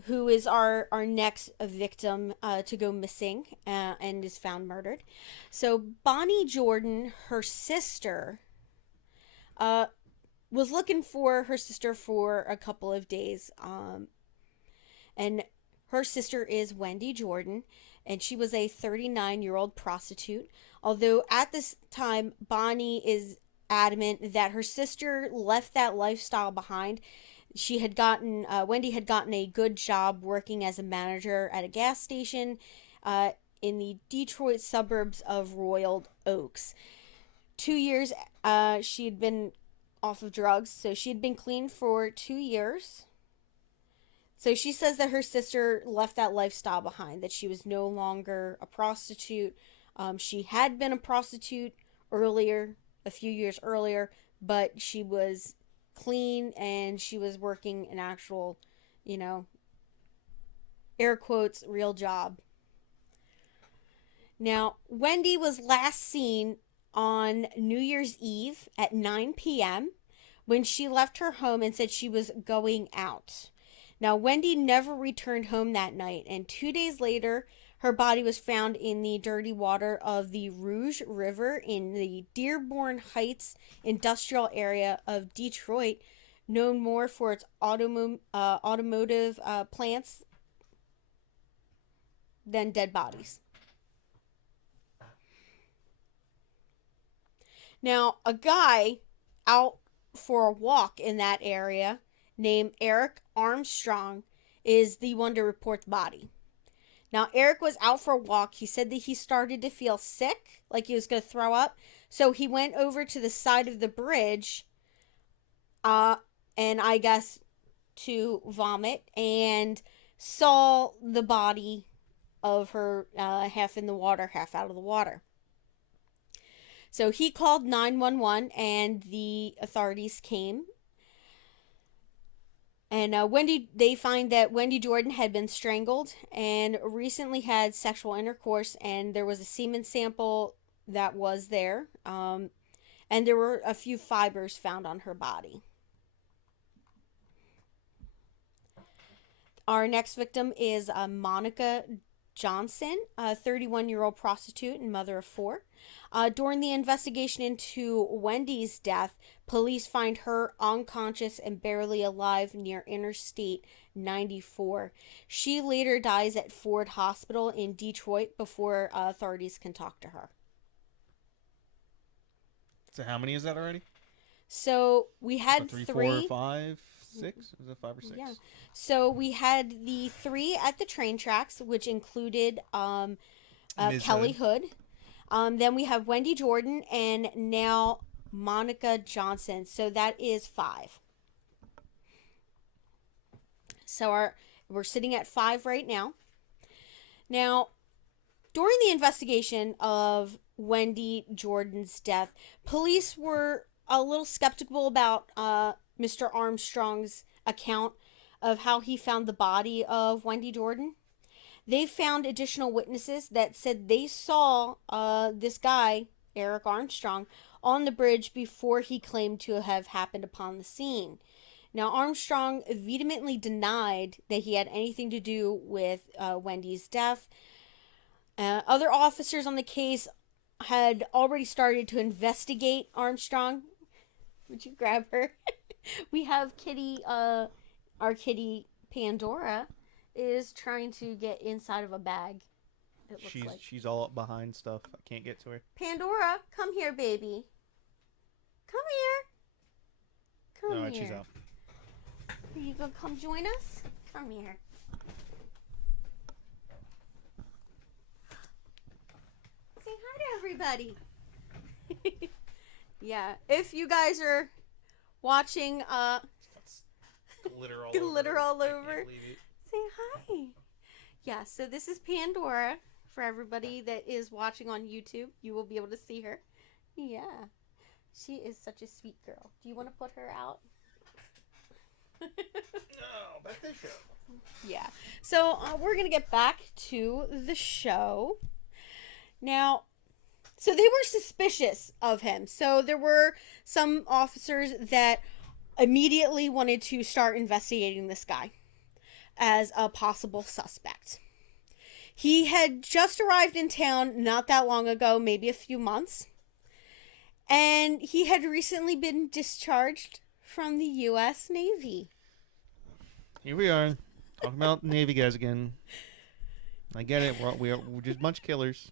who is our next victim to go missing and is found murdered. So Bonnie Jordan, her sister, uh, was looking for her sister for a couple of days. And her sister is Wendy Jordan, and she was a 39-year-old prostitute. Although at this time, Bonnie is adamant that her sister left that lifestyle behind. Wendy had gotten a good job working as a manager at a gas station in the Detroit suburbs of Royal Oaks. 2 years she had been off of drugs, so she had been clean for 2 years. So she says that her sister left that lifestyle behind, that she was no longer a prostitute. She had been a prostitute earlier, a few years earlier, but she was clean and she was working an actual, air quotes, real job. Now, Wendy was last seen on New Year's Eve at 9 p.m. when she left her home and said she was going out. Now, Wendy never returned home that night, and 2 days later, her body was found in the dirty water of the Rouge River in the Dearborn Heights industrial area of Detroit, known more for its automotive plants than dead bodies. Now, a guy out for a walk in that area named Eric Armstrong is the one to report the body. Now, Eric was out for a walk. He said that he started to feel sick, like he was going to throw up. So he went over to the side of the bridge, and I guess to vomit, and saw the body of her half in the water, half out of the water. So he called 911 and the authorities came. And they find that Wendy Jordan had been strangled and recently had sexual intercourse, and there was a semen sample that was there. And there were a few fibers found on her body. Our next victim is Monica Johnson, a 31-year-old prostitute and mother of four. During the investigation into Wendy's death, police find her unconscious and barely alive near Interstate 94. She later dies at Ford Hospital in Detroit before authorities can talk to her. So how many is that already? So we had three, three. 4, 5, 6? Is it 5 or 6? Yeah. So we had the three at the train tracks, which included Kelly Hood. Then we have Wendy Jordan and now Monica Johnson. So that is 5. So we're sitting at 5 right now. Now, during the investigation of Wendy Jordan's death, police were a little skeptical about Mr. Armstrong's account of how he found the body of Wendy Jordan. They found additional witnesses that said they saw this guy, Eric Armstrong, on the bridge before he claimed to have happened upon the scene. Now, Armstrong vehemently denied that he had anything to do with Wendy's death. Other officers on the case had already started to investigate Armstrong. Would you grab her? We have Kitty, our kitty Pandora, is trying to get inside of a bag. She's all up behind stuff. I can't get to her. Pandora, come here, baby. Come here. Come here. She's out. Are you gonna come join us? Come here. Say hi to everybody. Yeah, if you guys are watching, glitter all over. Say hi. Yeah, so this is Pandora. For everybody that is watching on YouTube, you will be able to see her. Yeah, she is such a sweet girl. Do you want to put her out? No, back to the show. Yeah, so we're going to get back to the show. Now, so they were suspicious of him. So there were some officers that immediately wanted to start investigating this guy as a possible suspect. He had just arrived in town not that long ago, maybe a few months, and he had recently been discharged from the U.S. Navy. Here we are, talking about Navy guys again. I get it. We're just a bunch of killers.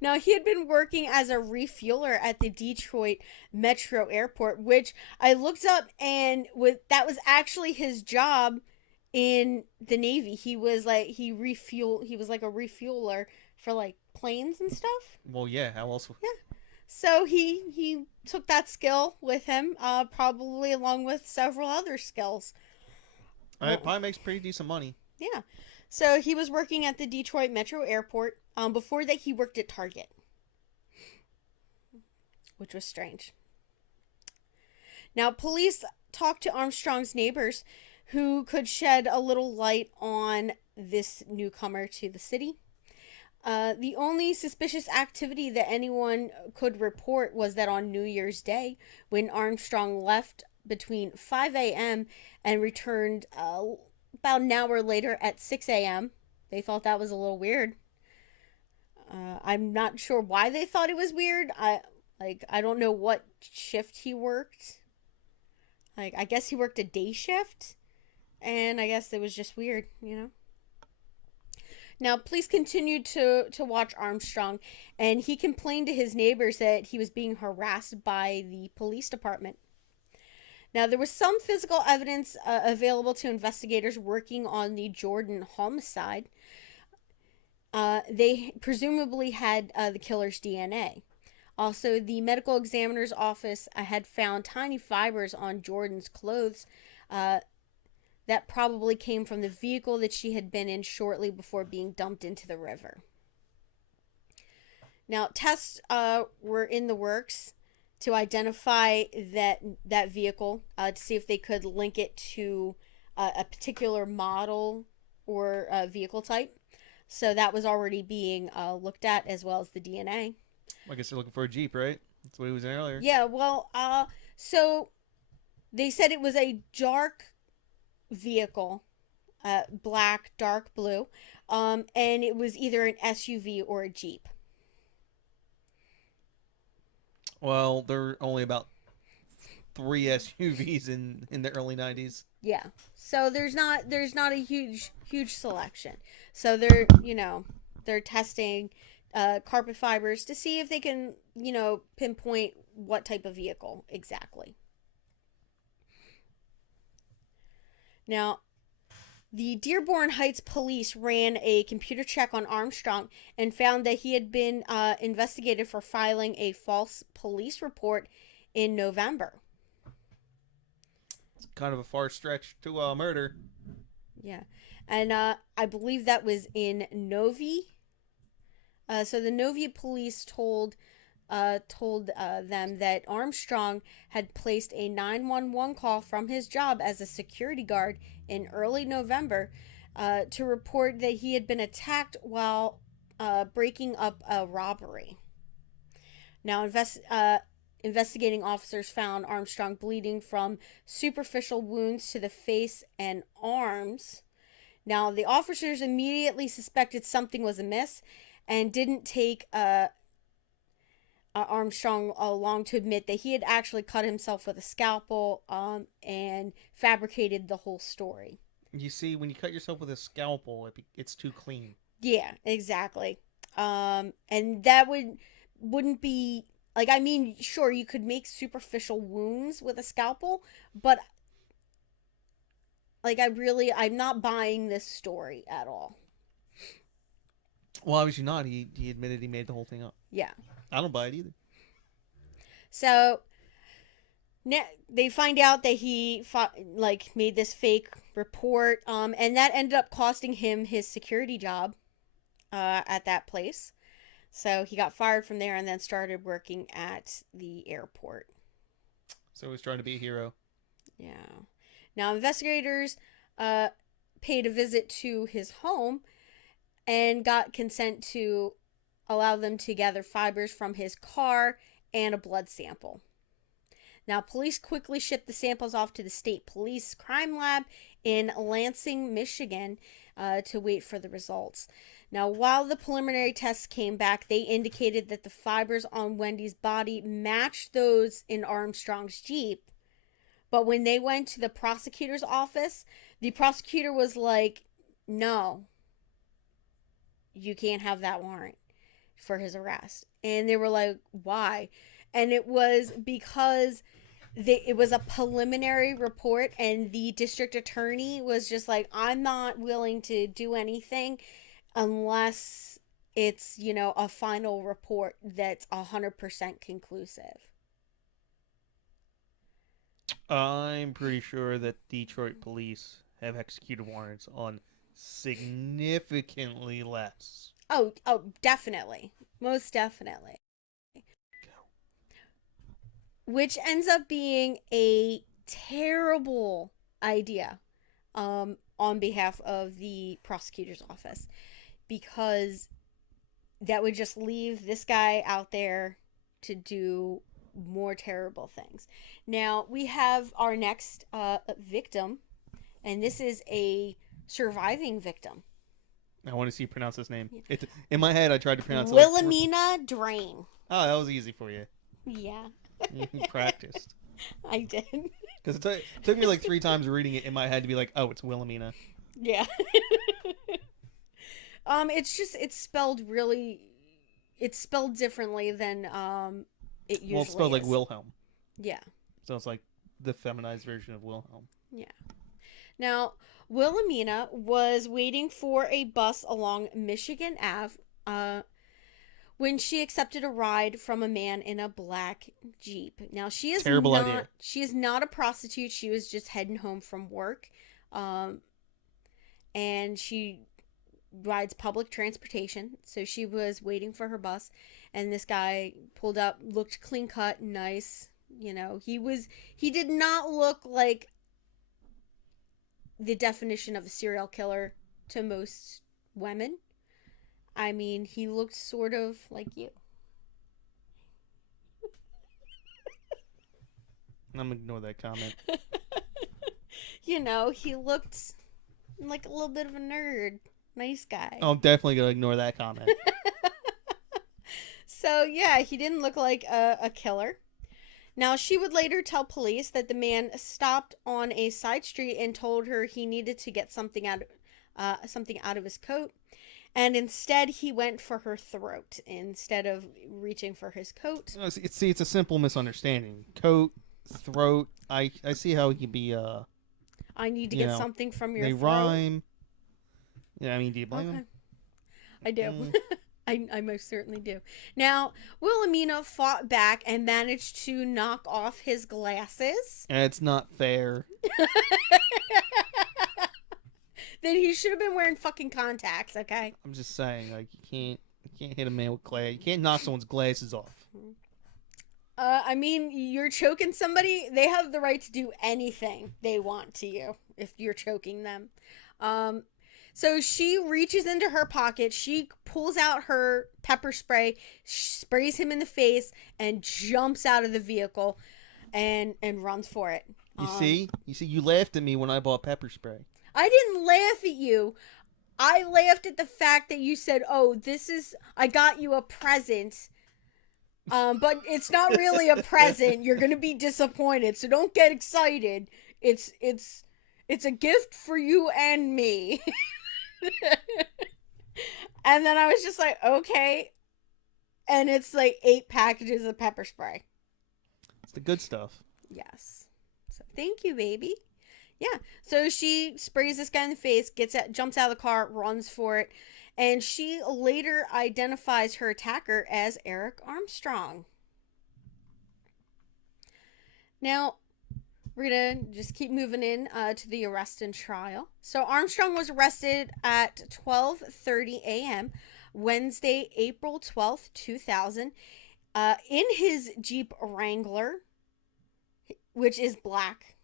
Now, he had been working as a refueler at the Detroit Metro Airport, which I looked up, and that was actually his job in the Navy. He was like a refueler for like planes and stuff. Well, yeah. How else? Yeah. So he took that skill with him, probably along with several other skills. It probably makes pretty decent money. Yeah. So he was working at the Detroit Metro Airport. Before that, he worked at Target, which was strange. Now, police talked to Armstrong's neighbors, who could shed a little light on this newcomer to the city. The only suspicious activity that anyone could report was that on New Year's Day, when Armstrong left between 5 a.m. and returned about an hour later at 6 a.m., they thought that was a little weird. I'm not sure why they thought it was weird. I don't know what shift he worked. I guess he worked a day shift, and I guess it was just weird, you know. Now, police continued to watch Armstrong, and he complained to his neighbors that he was being harassed by the police department. Now, there was some physical evidence available to investigators working on the Jordan homicide. They presumably had the killer's DNA. Also, the medical examiner's office had found tiny fibers on Jordan's clothes that probably came from the vehicle that she had been in shortly before being dumped into the river. Now, tests were in the works to identify that vehicle to see if they could link it to a particular model or vehicle type. So that was already being looked at, as well as the DNA. I guess they're looking for a Jeep, right? That's what he was in earlier. Yeah, well, so they said it was a dark vehicle, black, dark blue, and it was either an SUV or a Jeep. Well, there are only about 3 SUVs in the early 90s. Yeah, so there's not a huge selection. So they're testing carpet fibers to see if they can pinpoint what type of vehicle exactly. Now, the Dearborn Heights police ran a computer check on Armstrong and found that he had been investigated for filing a false police report in November. It's kind of a far stretch to murder. Yeah, and I believe that was in Novi. So the Novi police told them that Armstrong had placed a 911 call from his job as a security guard in early November to report that he had been attacked while breaking up a robbery. Now, investigating officers found Armstrong bleeding from superficial wounds to the face and arms. Now, the officers immediately suspected something was amiss and didn't take Armstrong along to admit that he had actually cut himself with a scalpel and fabricated the whole story. You see, when you cut yourself with a scalpel, it's too clean. Yeah, exactly. And that wouldn't be like, I mean, sure, you could make superficial wounds with a scalpel, but like, I'm not buying this story at all. Well, obviously not. He admitted he made the whole thing up. Yeah. I don't buy it either. So they find out that he made this fake report, and that ended up costing him his security job at that place. So he got fired from there and then started working at the airport. So he's trying to be a hero. Yeah. Now, investigators paid a visit to his home and got consent to allow them to gather fibers from his car and a blood sample. Now, police quickly shipped the samples off to the state police crime lab in Lansing, Michigan, to wait for the results. Now, while the preliminary tests came back, they indicated that the fibers on Wendy's body matched those in Armstrong's Jeep. But when they went to the prosecutor's office, the prosecutor was like, no, you can't have that warrant for his arrest. And they were like, why? And it was because it was a preliminary report, and the district attorney was just like, I'm not willing to do anything unless it's, a final report that's 100% conclusive. I'm pretty sure that Detroit police have executed warrants on significantly less. Oh, definitely. Most definitely. Which ends up being a terrible idea on behalf of the prosecutor's office, because that would just leave this guy out there to do more terrible things. Now, we have our next victim, and this is a surviving victim. I want to see you pronounce this name. Yeah. In my head, I tried to pronounce it. Wilhelmina Drain. Oh, that was easy for you. Yeah. You practiced. I did. Because it took me like 3 times reading it in my head to be like, oh, it's Wilhelmina. Yeah. It's spelled differently than it usually is. Well, it's spelled like Wilhelm. Yeah. So it's like the feminized version of Wilhelm. Yeah. Now, Wilhelmina was waiting for a bus along Michigan Ave when she accepted a ride from a man in a black Jeep. Now, she is idea. She is not a prostitute. She was just heading home from work. And she rides public transportation. So she was waiting for her bus, and this guy pulled up, looked clean cut, nice. He did not look like the definition of a serial killer to most women. I mean, he looked sort of like you. I'm gonna ignore that comment. He looked like a little bit of a nerd. Nice guy. Oh, I'm definitely gonna ignore that comment. So, yeah, he didn't look like a killer. Now, she would later tell police that the man stopped on a side street and told her he needed to get something out of his coat, and instead he went for her throat instead of reaching for his coat. See, it's a simple misunderstanding. Coat, throat. I see how he can be. I need to get something from your throat. They rhyme. Yeah, I mean, do you blame him? I do. I most certainly do. Now, Wilhelmina fought back and managed to knock off his glasses. It's not fair. Then he should have been wearing fucking contacts, okay? I'm just saying, like, you can't hit a man with glass. You can't knock someone's glasses off. I mean, you're choking somebody. They have the right to do anything they want to you if you're choking them. So she reaches into her pocket, she pulls out her pepper spray, sprays him in the face, and jumps out of the vehicle and runs for it. You see, you laughed at me when I bought pepper spray. I didn't laugh at you. I laughed at the fact that you said, "Oh, I got you a present." But it's not really a present. You're gonna be disappointed, so don't get excited. It's a gift for you and me. And then I was just like, okay. And it's like 8 packages of pepper spray. It's the good stuff. Yes. So thank you, baby. Yeah. So she sprays this guy in the face, jumps out of the car, runs for it. And she later identifies her attacker as Eric Armstrong. Now, we're going to just keep moving in to the arrest and trial. So Armstrong was arrested at 12:30 a.m. Wednesday, April 12th, 2000, in his Jeep Wrangler, which is black.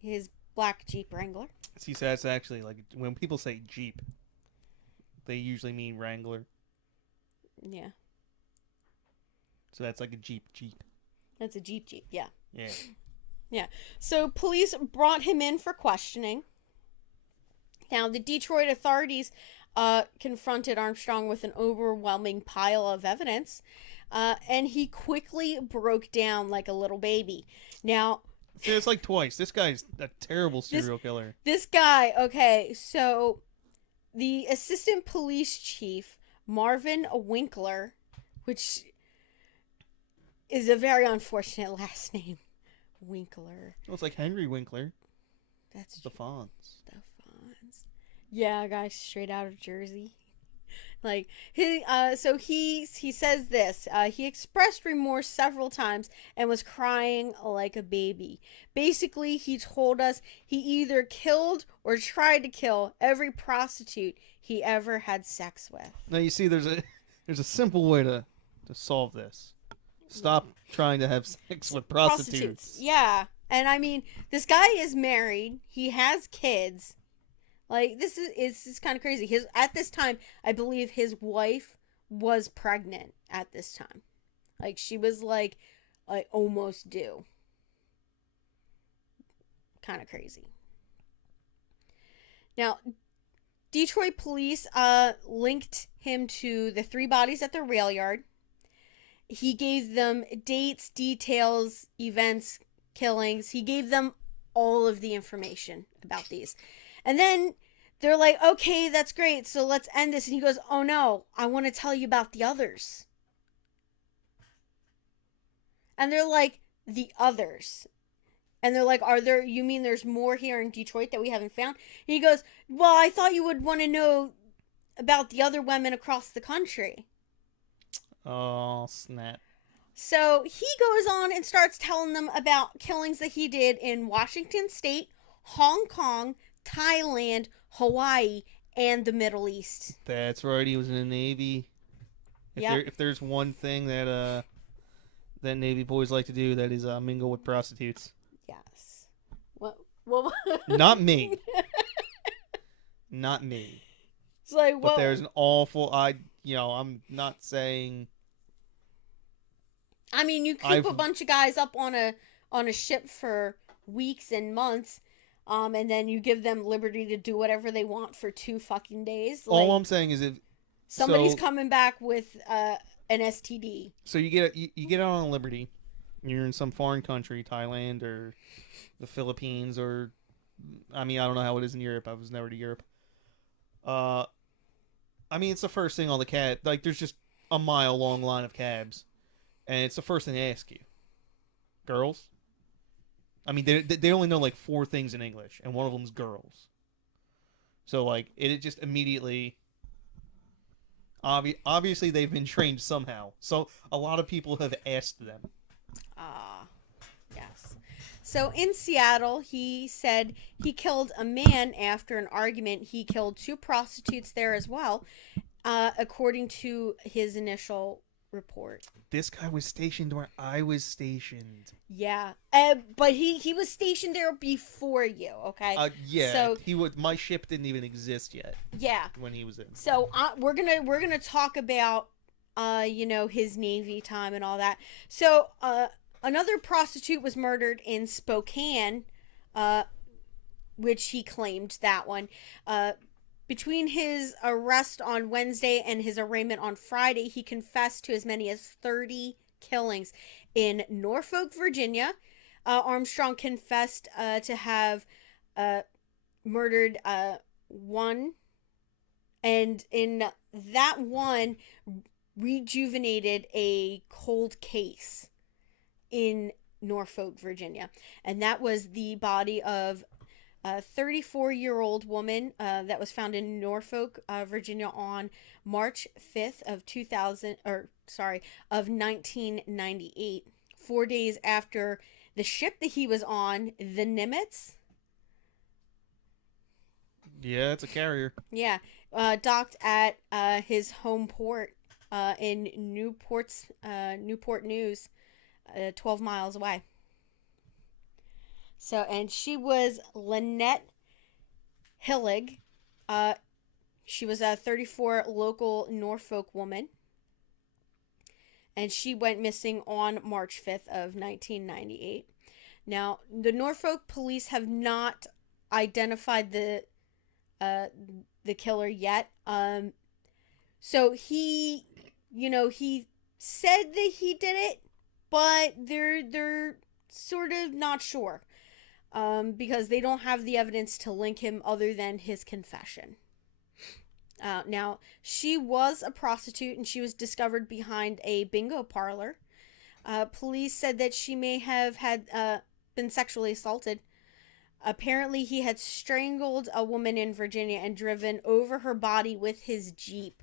His black Jeep Wrangler. See, so that's actually, like, when people say Jeep, they usually mean Wrangler. Yeah. So that's like a Jeep. That's a Jeep, yeah. Yeah. Yeah. So police brought him in for questioning. Now, the Detroit authorities confronted Armstrong with an overwhelming pile of evidence, and he quickly broke down like a little baby. Now, See, it's like twice. This guy's a terrible this serial killer. this guy, okay, so the assistant police chief, Marvin Winkler, which is a very unfortunate last name, Winkler. Well, it's like Henry Winkler. That's The Fonz. the Fonz. Yeah, guy straight out of Jersey. Like so he says this. He expressed remorse several times and was crying like a baby. Basically, he told us he either killed or tried to kill every prostitute he ever had sex with. Now you see, there's a simple way to solve this. Stop trying to have sex with prostitutes. Yeah, and I mean, this guy is married. He has kids. Like this is kind of crazy. His at this time, I believe his wife was pregnant at this time. Like she was like almost due. Kind of crazy. Now, Detroit police linked him to the 3 bodies at the rail yard. He gave them dates, details, events, killings. He gave them all of the information about these. And then they're like, okay, that's great. So let's end this. And he goes, oh no, I want to tell you about the others. And they're like, the others. And they're like, you mean there's more here in Detroit that we haven't found? And he goes, well, I thought you would want to know about the other women across the country. Oh, snap. So he goes on and starts telling them about killings that he did in Washington State, Hong Kong, Thailand, Hawaii, and the Middle East. That's right. He was in the Navy. If there's one thing that that Navy boys like to do, that is mingle with prostitutes. Yes. What? Not me. Not me. It's like, but there's an awful. I'm not saying. I mean, you keep a bunch of guys up on a ship for weeks and months. And then you give them liberty to do whatever they want for 2 fucking days. All I'm saying is if somebody's coming back with an STD. So you get out on liberty. You're in some foreign country, Thailand or the Philippines, or I don't know how it is in Europe. I was never to Europe. It's the first thing on the cab. Like there's just a mile long line of cabs, and it's the first thing they ask you. Girls. They only know like 4 things in English, and one of them's girls. So like it just immediately. Obviously, they've been trained somehow. So a lot of people have asked them. Yes. So in Seattle, he said he killed a man after an argument. He killed 2 prostitutes there as well, according to his initial report. This guy was stationed where I was stationed. Yeah, but he was stationed there before you. Okay. Yeah. So my ship didn't even exist yet. Yeah. When he was in. So we're gonna talk about his Navy time and all that. So another prostitute was murdered in Spokane, which he claimed that one. Between his arrest on Wednesday and his arraignment on Friday, he confessed to as many as 30 killings in Norfolk, Virginia. Armstrong confessed to have murdered 1, and in that one, rejuvenated a cold case in Norfolk, Virginia. And that was the body of a 34-year-old woman that was found in Norfolk, Virginia on March 5th of 1998, 4 days after the ship that he was on, the Nimitz. Yeah, it's a carrier. Yeah, docked at his home port in Newport News, 12 miles away. So, and she was Lynette Hillig. She was a 34 local Norfolk woman. And she went missing on March 5th of 1998. Now, the Norfolk police have not identified uh, the killer yet. So he said that he did it, but they're sort of not sure, because they don't have the evidence to link him other than his confession. Now, she was a prostitute and she was discovered behind a bingo parlor. Police said that she may have had been sexually assaulted. Apparently, he had strangled a woman in Virginia and driven over her body with his Jeep.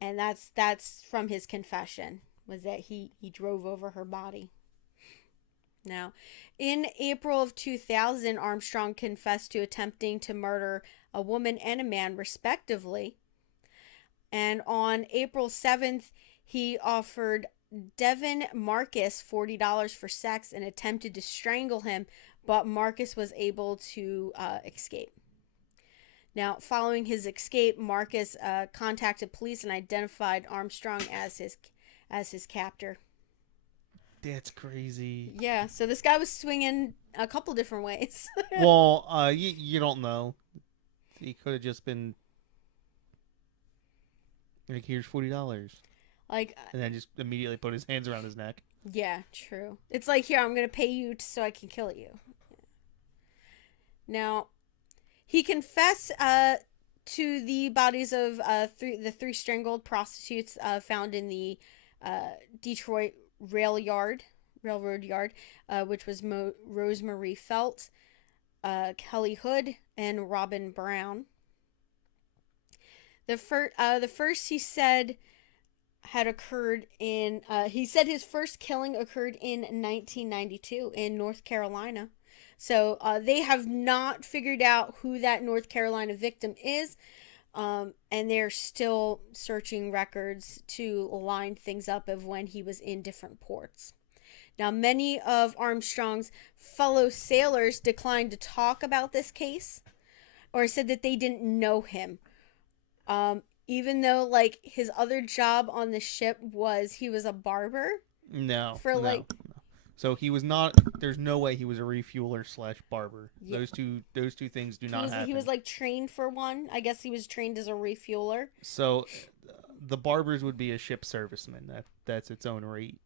And that's from his confession, was that he drove over her body. Now, in April of 2000, Armstrong confessed to attempting to murder a woman and a man, respectively. And on April 7th, he offered Devin Marcus $40 for sex and attempted to strangle him, but Marcus was able to escape. Now, following his escape, Marcus contacted police and identified Armstrong as his captor. That's crazy. Yeah, so this guy was swinging a couple different ways. Well, you don't know. He could have just been like, here's $40. Like, and then just immediately put his hands around his neck. Yeah, true. It's like, here, I'm going to pay you so I can kill you. Now, he confessed to the bodies of the three strangled prostitutes found in the Detroit railroad yard, which was Rosemarie Felt, Kelly Hood, and Robin Brown. The first he said had occurred in he said his first killing occurred in 1992 in North Carolina. So they have not figured out who that North Carolina victim is, and they're still searching records to line things up of when he was in different ports. Now, many of Armstrong's fellow sailors declined to talk about this case, or said that they didn't know him. Even though, like, his other job on the ship was he was a barber. No. No. So he was not. There's no way he was a refueler / barber. Yeah. Those two things do not happen. He was like trained for one. I guess he was trained as a refueler. So, the barbers would be a ship serviceman. That's its own rate.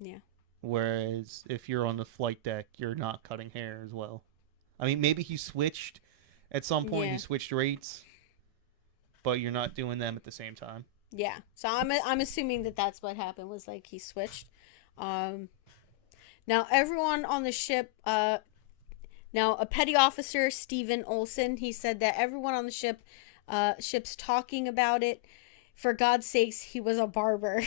Yeah. Whereas if you're on the flight deck, you're not cutting hair as well. I mean, maybe he switched at some point. Yeah. He switched rates, but you're not doing them at the same time. Yeah. So I'm assuming that that's what happened, was like he switched. Now, everyone on the ship, now a petty officer, Stephen Olson, he said that everyone on the ship's talking about it. For God's sakes, he was a barber.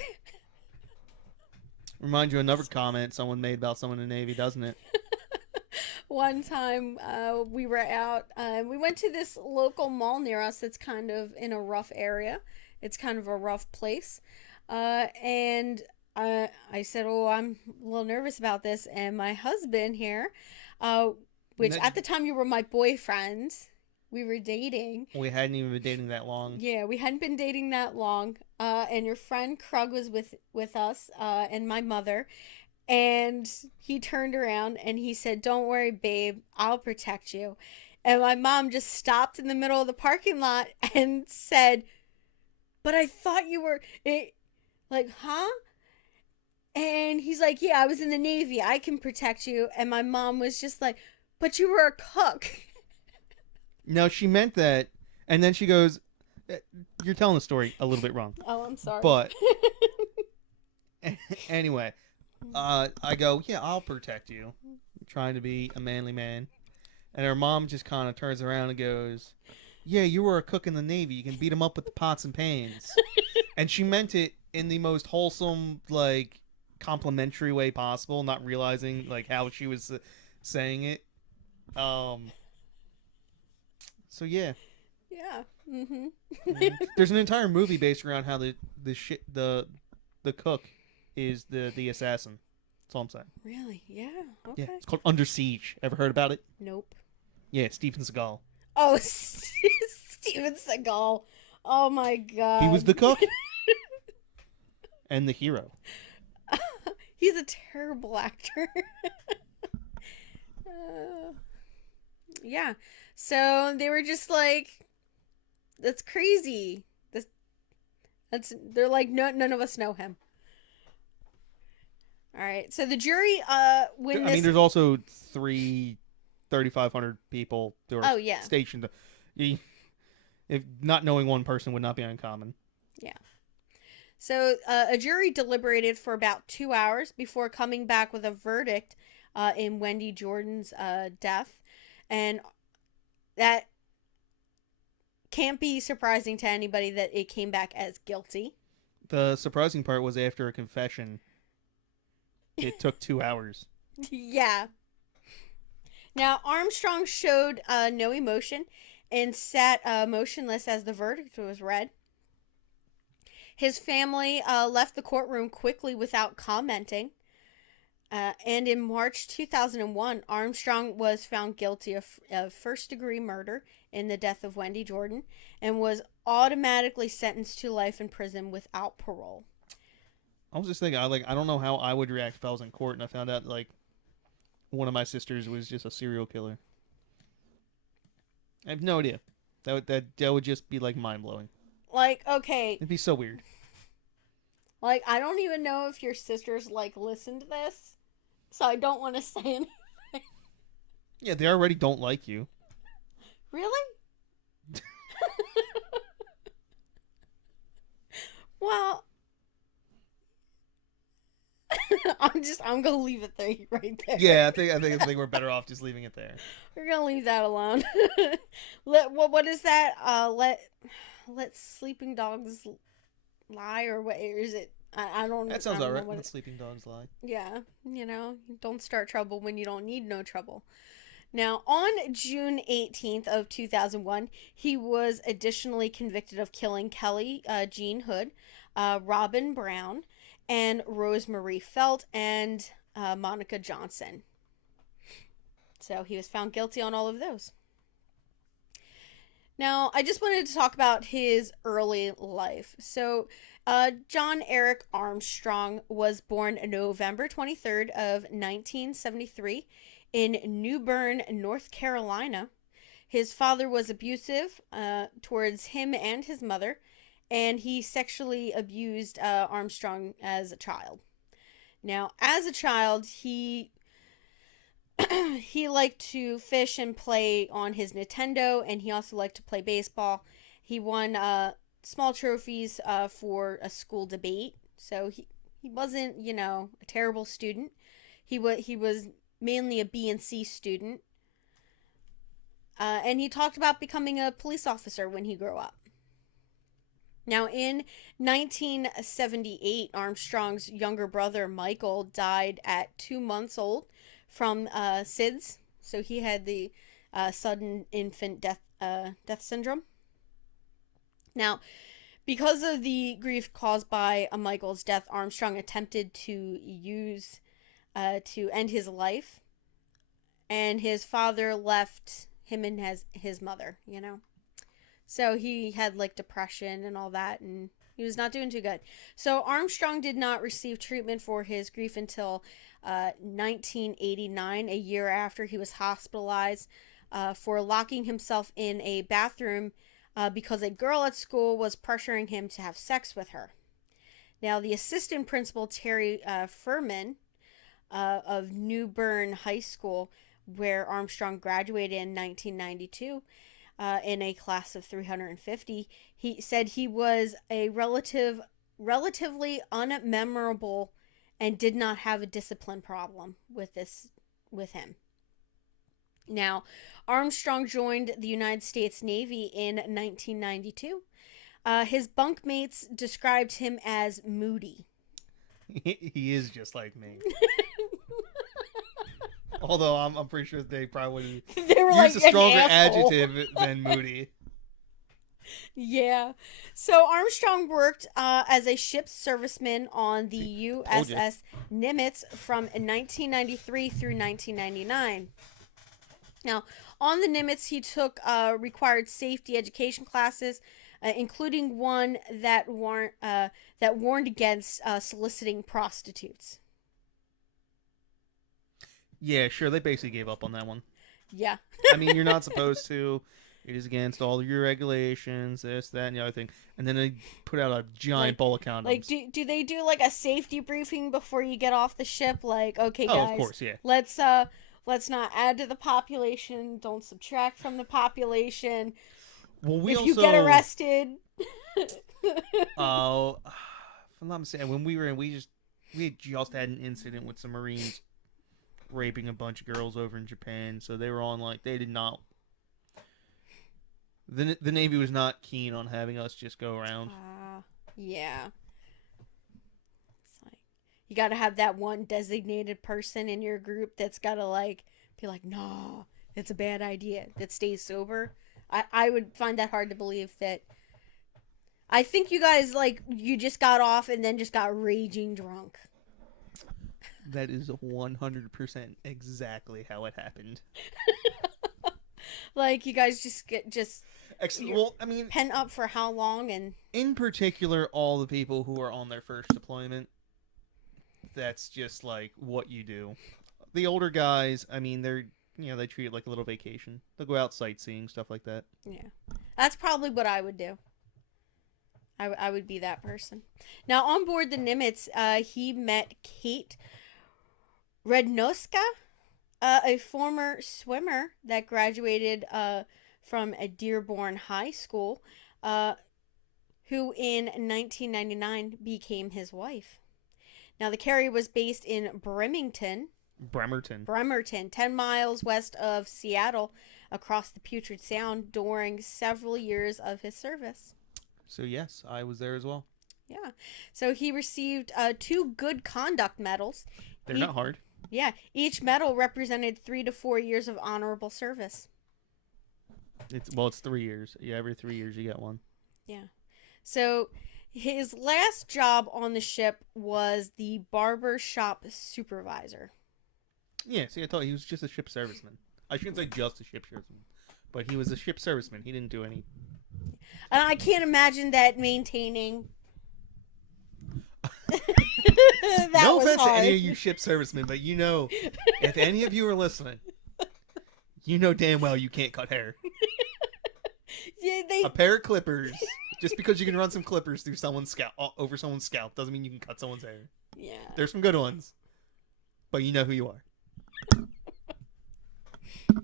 Remind you of another comment someone made about someone in the Navy, doesn't it? One time, we were out, we went to this local mall near us that's kind of in a rough area. It's kind of a rough place. And I said, oh, I'm a little nervous about this. And my husband here, which at the time you were my boyfriend, we were dating. We hadn't even been dating that long. Yeah, we hadn't been dating that long. And your friend Krug was with us, and my mother. And he turned around and he said, don't worry, babe, I'll protect you. And my mom just stopped in the middle of the parking lot and said, but I thought you were... Like, huh? And he's like, yeah, I was in the Navy. I can protect you. And my mom was just like, but you were a cook. No, she meant that. And then she goes, you're telling the story a little bit wrong. Oh, I'm sorry. But anyway, I go, yeah, I'll protect you. I'm trying to be a manly man. And her mom just kind of turns around and goes, yeah, you were a cook in the Navy. You can beat them up with the pots and pans. And she meant it in the most wholesome, like, complimentary way possible, not realizing like how she was saying it. So yeah. Mm-hmm. There's an entire movie based around how the cook is the assassin. That's all I'm saying. Really? Yeah. Okay. Yeah. It's called Under Siege. Ever heard about it? Nope. Yeah, Steven Seagal. Oh, Steven Seagal. Oh my God. He was the cook. And the hero. He's a terrible actor. uh, yeah. So they were just like, that's crazy. They're like, no, none of us know him. All right. So the jury, when I mean, this, there's also 3,500 people who are oh yeah, stationed. If not knowing one person would not be uncommon. yeah. So a jury deliberated for about 2 hours before coming back with a verdict in Wendy Jordan's death, and that can't be surprising to anybody that it came back as guilty. The surprising part was after a confession, it took 2 hours. Yeah. Now Armstrong showed no emotion and sat motionless as the verdict was read. His family left the courtroom quickly without commenting. And in March 2001, Armstrong was found guilty of first-degree murder in the death of Wendy Jordan and was automatically sentenced to life in prison without parole. I was just thinking, I don't know how I would react if I was in court and I found out like one of my sisters was just a serial killer. I have no idea. That would just be like mind blowing. Like, okay, It'd be so weird. like I don't even know if your sisters like listen to this, so I don't want to say anything. Yeah, they already don't like you. Really? Well, I'm gonna leave it there, right there. Yeah, I think we're better off just leaving it there. We're gonna leave that alone. What is that? Let sleeping dogs lie, or what is it? I don't know. That sounds alright. What Let sleeping dogs lie. yeah, don't start trouble when you don't need no trouble. Now, on June 18th of 2001, he was additionally convicted of killing Kelly Jean Hood, Robin Brown, and Rosemary Felt, and Monica Johnson. So he was found guilty on all of those. Now, I just wanted to talk about his early life. So, John Eric Armstrong was born November 23rd of 1973 in New Bern, North Carolina. His father was abusive towards him and his mother, and he sexually abused Armstrong as a child. Now, as a child, he he liked to fish and play on his Nintendo, and he also liked to play baseball. He won small trophies for a school debate, so he wasn't, a terrible student. He was mainly a B and C student, and he talked about becoming a police officer when he grew up. Now, in 1978, Armstrong's younger brother Michael died at 2 months old from SIDS. So he had the sudden infant death syndrome. Now, because of the grief caused by Michael's death, Armstrong attempted to end his life, and his father left him and his mother. So he had like depression and all that, and he was not doing too good. So Armstrong did not receive treatment for his grief until 1989, a year after he was hospitalized for locking himself in a bathroom because a girl at school was pressuring him to have sex with her. Now, the assistant principal, Terry Furman, of New Bern High School, where Armstrong graduated in 1992, in a class of 350, he said he was a relatively unmemorable and did not have a discipline problem with him. Now, Armstrong joined the United States Navy in 1992. His bunkmates described him as moody. He is just like me. Although I'm pretty sure they probably would use a stronger adjective than moody. Yeah. So Armstrong worked as a ship's serviceman on the USS Nimitz from 1993 through 1999. Now, on the Nimitz, he took required safety education classes, including one that warned against soliciting prostitutes. Yeah, sure. They basically gave up on that one. Yeah. I mean, you're not supposed to. It is against all of your regulations, this, that, and the other thing. And then they put out a giant Like bowl of like condoms. do they do like a safety briefing before you get off the ship? Like, okay Oh, of guys, course, yeah. let's not add to the population, don't subtract from the population. Well, we If you get also, arrested. if I'm not mistaken, when we were in, we had just had an incident with some Marines raping a bunch of girls over in Japan. So they were on like they did not. The Navy was not keen on having us just go around. Yeah. It's like you got to have that one designated person in your group that's got to like be like, "No, it's a bad idea." That stays sober. I would find that hard to believe that I think you guys like you just got off and then just got raging drunk. That is 100% exactly how it happened. Like you guys just get just Well, I mean, pent up for how long and in particular, all the people who are on their first deployment. That's just like what you do. The older guys, I mean, they treat it like a little vacation. They'll go out sightseeing, stuff like that. yeah. That's probably what I would do. I would be that person. Now on board the Nimitz, he met Kate Rednoska, a former swimmer that graduated from a Dearborn High School, who in 1999 became his wife. Now, the carrier was based in Bremerton, 10 miles west of Seattle, across the Puget Sound during several years of his service. So, yes, I was there as well. Yeah. So he received 2 good conduct medals. They're not hard. Yeah. Each medal represented 3 to 4 years of honorable service. It's 3 years. Yeah, every 3 years you get one. Yeah. So his last job on the ship was the barber shop supervisor. Yeah, see, I thought he was just a ship serviceman. I shouldn't say just a ship serviceman, but he was a ship serviceman. He didn't do any. And I can't imagine that maintaining. No offense to any of you ship servicemen, but if any of you are listening, you know damn well you can't cut hair. Yeah, A pair of clippers. Just because you can run some clippers through over someone's scalp doesn't mean you can cut someone's hair. Yeah. There's some good ones, but you know who you are.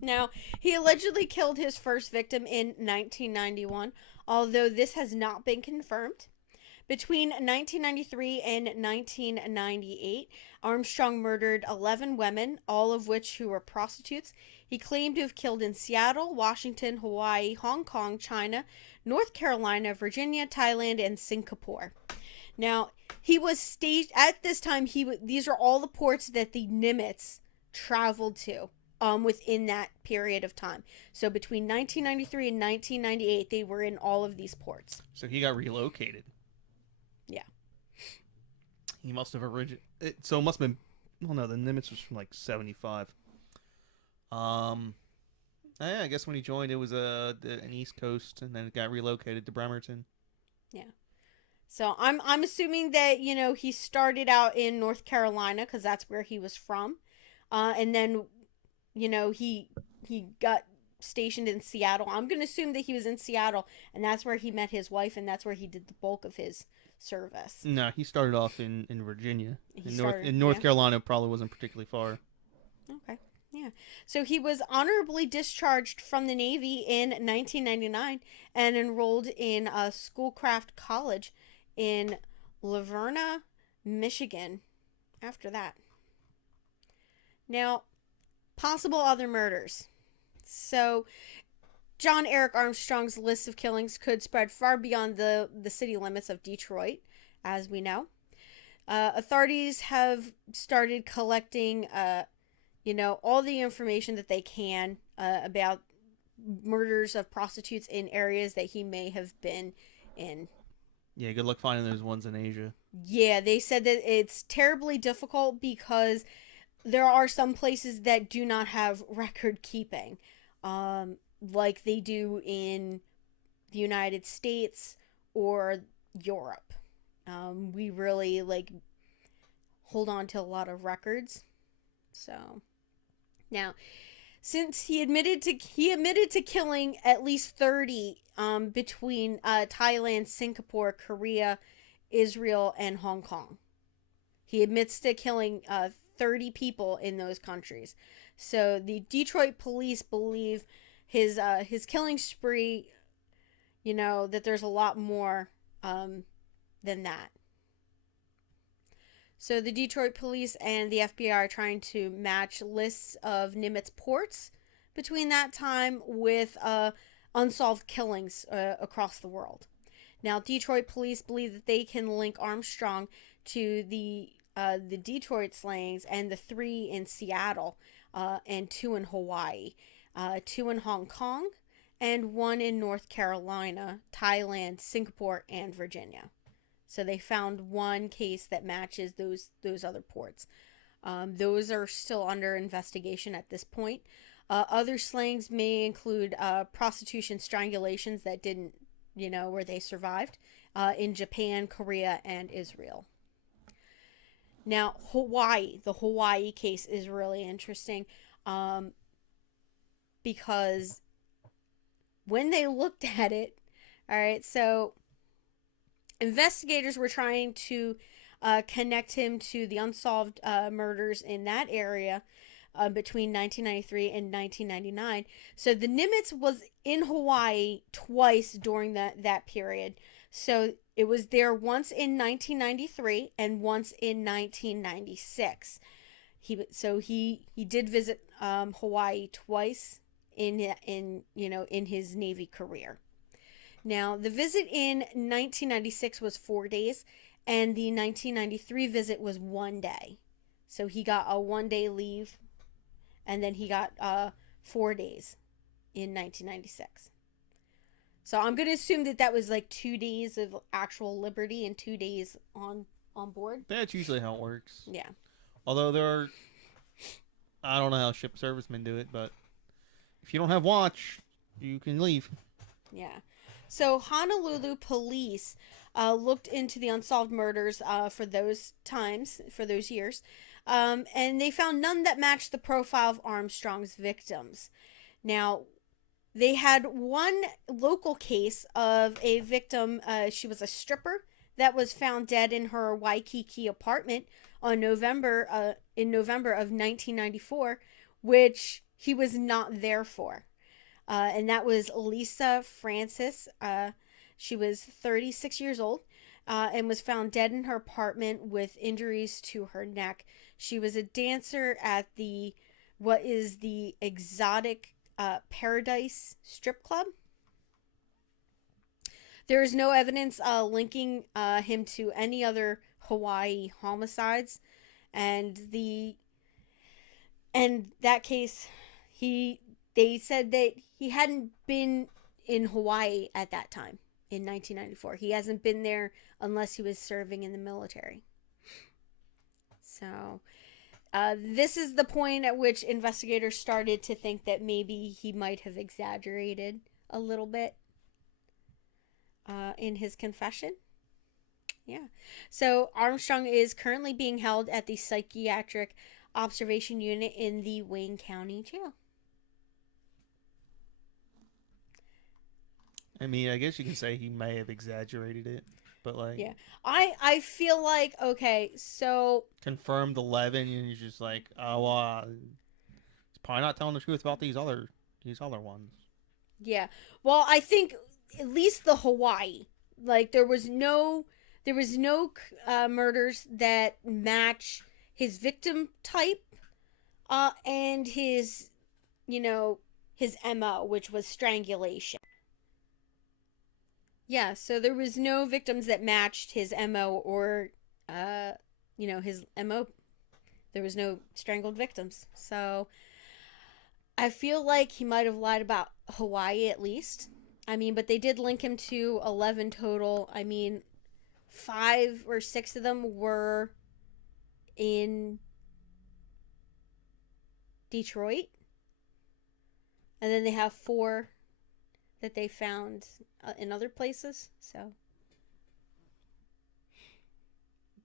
Now, he allegedly killed his first victim in 1991, although this has not been confirmed. Between 1993 and 1998, Armstrong murdered 11 women, all of which who were prostitutes. He claimed to have killed in Seattle, Washington, Hawaii, Hong Kong, China, North Carolina, Virginia, Thailand, and Singapore. Now, he was staged at this time. These are all the ports that the Nimitz traveled to within that period of time. So between 1993 and 1998, they were in all of these ports. So he got relocated. Yeah. He must have so it must have been. Well, no, the Nimitz was from like 75. Yeah, I guess when he joined, it was an East Coast, and then it got relocated to Bremerton. Yeah. So I'm assuming that he started out in North Carolina because that's where he was from, and then he got stationed in Seattle. I'm gonna assume that he was in Seattle, and that's where he met his wife, and that's where he did the bulk of his service. No, he started off in Virginia. In North Carolina probably wasn't particularly far. Okay. Yeah. So he was honorably discharged from the Navy in 1999 and enrolled in Schoolcraft College in Laverna, Michigan after that. Now, possible other murders. So, John Eric Armstrong's list of killings could spread far beyond the city limits of Detroit, as we know. Authorities have started collecting all the information that they can about murders of prostitutes in areas that he may have been in. Yeah, good luck finding those ones in Asia. Yeah, they said that it's terribly difficult because there are some places that do not have record keeping, like they do in the United States or Europe. We really hold on to a lot of records, so. Now, since he admitted to killing at least 30 between Thailand, Singapore, Korea, Israel, and Hong Kong. He admits to killing 30 people in those countries. So the Detroit police believe his killing spree, that there's a lot more than that. So the Detroit police and the FBI are trying to match lists of Nimitz ports between that time with unsolved killings across the world. Now, Detroit police believe that they can link Armstrong to the Detroit slayings and the 3 in Seattle and 2 in Hawaii, 2 in Hong Kong, and 1 in North Carolina, Thailand, Singapore, and Virginia. So they found one case that matches those other ports. Those are still under investigation at this point. Other slayings may include prostitution strangulations that didn't, where they survived in Japan, Korea, and Israel. Now, the Hawaii case is really interesting because when they looked at it, all right, so investigators were trying to connect him to the unsolved murders in that area between 1993 and 1999. So the Nimitz was in Hawaii twice during that period. So it was there once in 1993 and once in 1996. He did visit Hawaii twice in his Navy career. Now, the visit in 1996 was 4 days, and the 1993 visit was 1 day. So he got a 1 day leave, and then he got 4 days in 1996. So I'm going to assume that was like 2 days of actual liberty and 2 days on board. That's usually how it works. Yeah. Although I don't know how ship servicemen do it, but if you don't have watch, you can leave. Yeah. So Honolulu police looked into the unsolved murders for those years, and they found none that matched the profile of Armstrong's victims. Now, they had one local case of a victim. She was a stripper that was found dead in her Waikiki apartment in November of 1994, which he was not there for. And that was Lisa Francis. She was 36 years old and was found dead in her apartment with injuries to her neck. She was a dancer at the Exotic Paradise strip club. There is no evidence linking him to any other Hawaii homicides, and that case, they said that he hadn't been in Hawaii at that time in 1994. He hasn't been there unless he was serving in the military. So this is the point at which investigators started to think that maybe he might have exaggerated a little bit in his confession. Yeah. So Armstrong is currently being held at the psychiatric observation unit in the Wayne County Jail. I mean, I guess you can say he may have exaggerated it, but like, yeah, I feel like, okay, so confirmed 11, and you're just like, oh, he's probably not telling the truth about these other ones. Yeah, well, I think at least the Hawaii, like there was no murders that match his victim type, and his MO, which was strangulation. Yeah, so there was no victims that matched his MO or, his MO. There was no strangled victims. So I feel like he might have lied about Hawaii at least. I mean, but they did link him to 11 total. I mean, 5 or 6 of them were in Detroit. And then they have 4 that they found in other places. So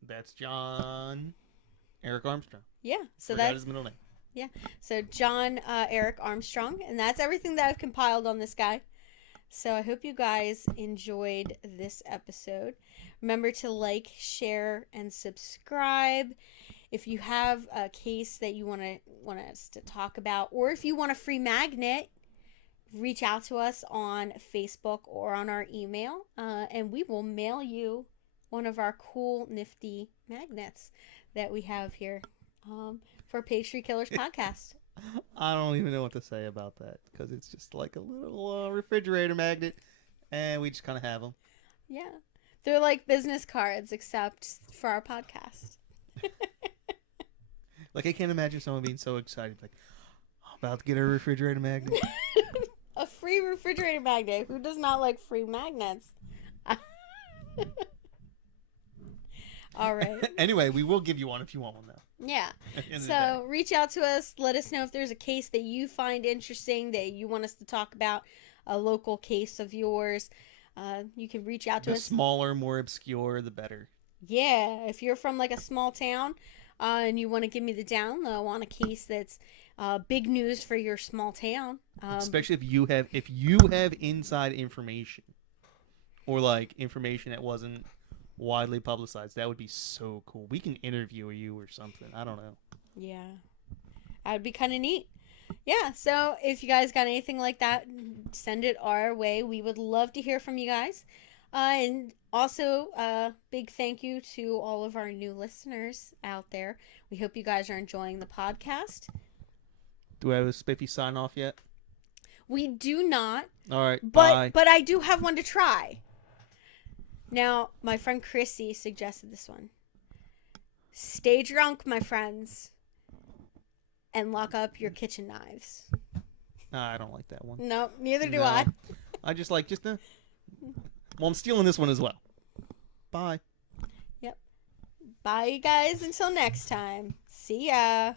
that's John Eric Armstrong. Yeah, so that's his middle name. Yeah. So John Eric Armstrong, and that's everything that I've compiled on this guy. So I hope you guys enjoyed this episode. Remember to like, share, and subscribe. If you have a case that you want us to talk about, or if you want a free magnet, reach out to us on Facebook or on our email, and we will mail you one of our cool, nifty magnets that we have here for Pastry Killers Podcast. I don't even know what to say about that because it's just like a little refrigerator magnet, and we just kind of have them. Yeah. They're like business cards, except for our podcast. Like, I can't imagine someone being so excited, like, I'm about to get a refrigerator magnet. A free refrigerator magnet. Who does not like free magnets? All right. Anyway, we will give you one if you want one, though. Yeah. So reach out to us. Let us know if there's a case that you find interesting that you want us to talk about, a local case of yours. You can reach out to us. The smaller, more obscure, the better. Yeah. If you're from like a small town and you want to give me the down low on a case that's big news for your small town. Especially if you have inside information or like information that wasn't widely publicized, that would be so cool. We can interview you or something. I don't know. Yeah. That would be kind of neat. Yeah, so if you guys got anything like that, send it our way. We would love to hear from you guys. And also, big thank you to all of our new listeners out there. We hope you guys are enjoying the podcast. Do I have a spiffy sign off yet? We do not. All right, bye. But I do have one to try. Now, my friend Chrissy suggested this one. Stay drunk, my friends, and lock up your kitchen knives. Nah, I don't like that one. No, neither do I. I just like well, I'm stealing this one as well. Bye. Yep. Bye, you guys. Until next time. See ya.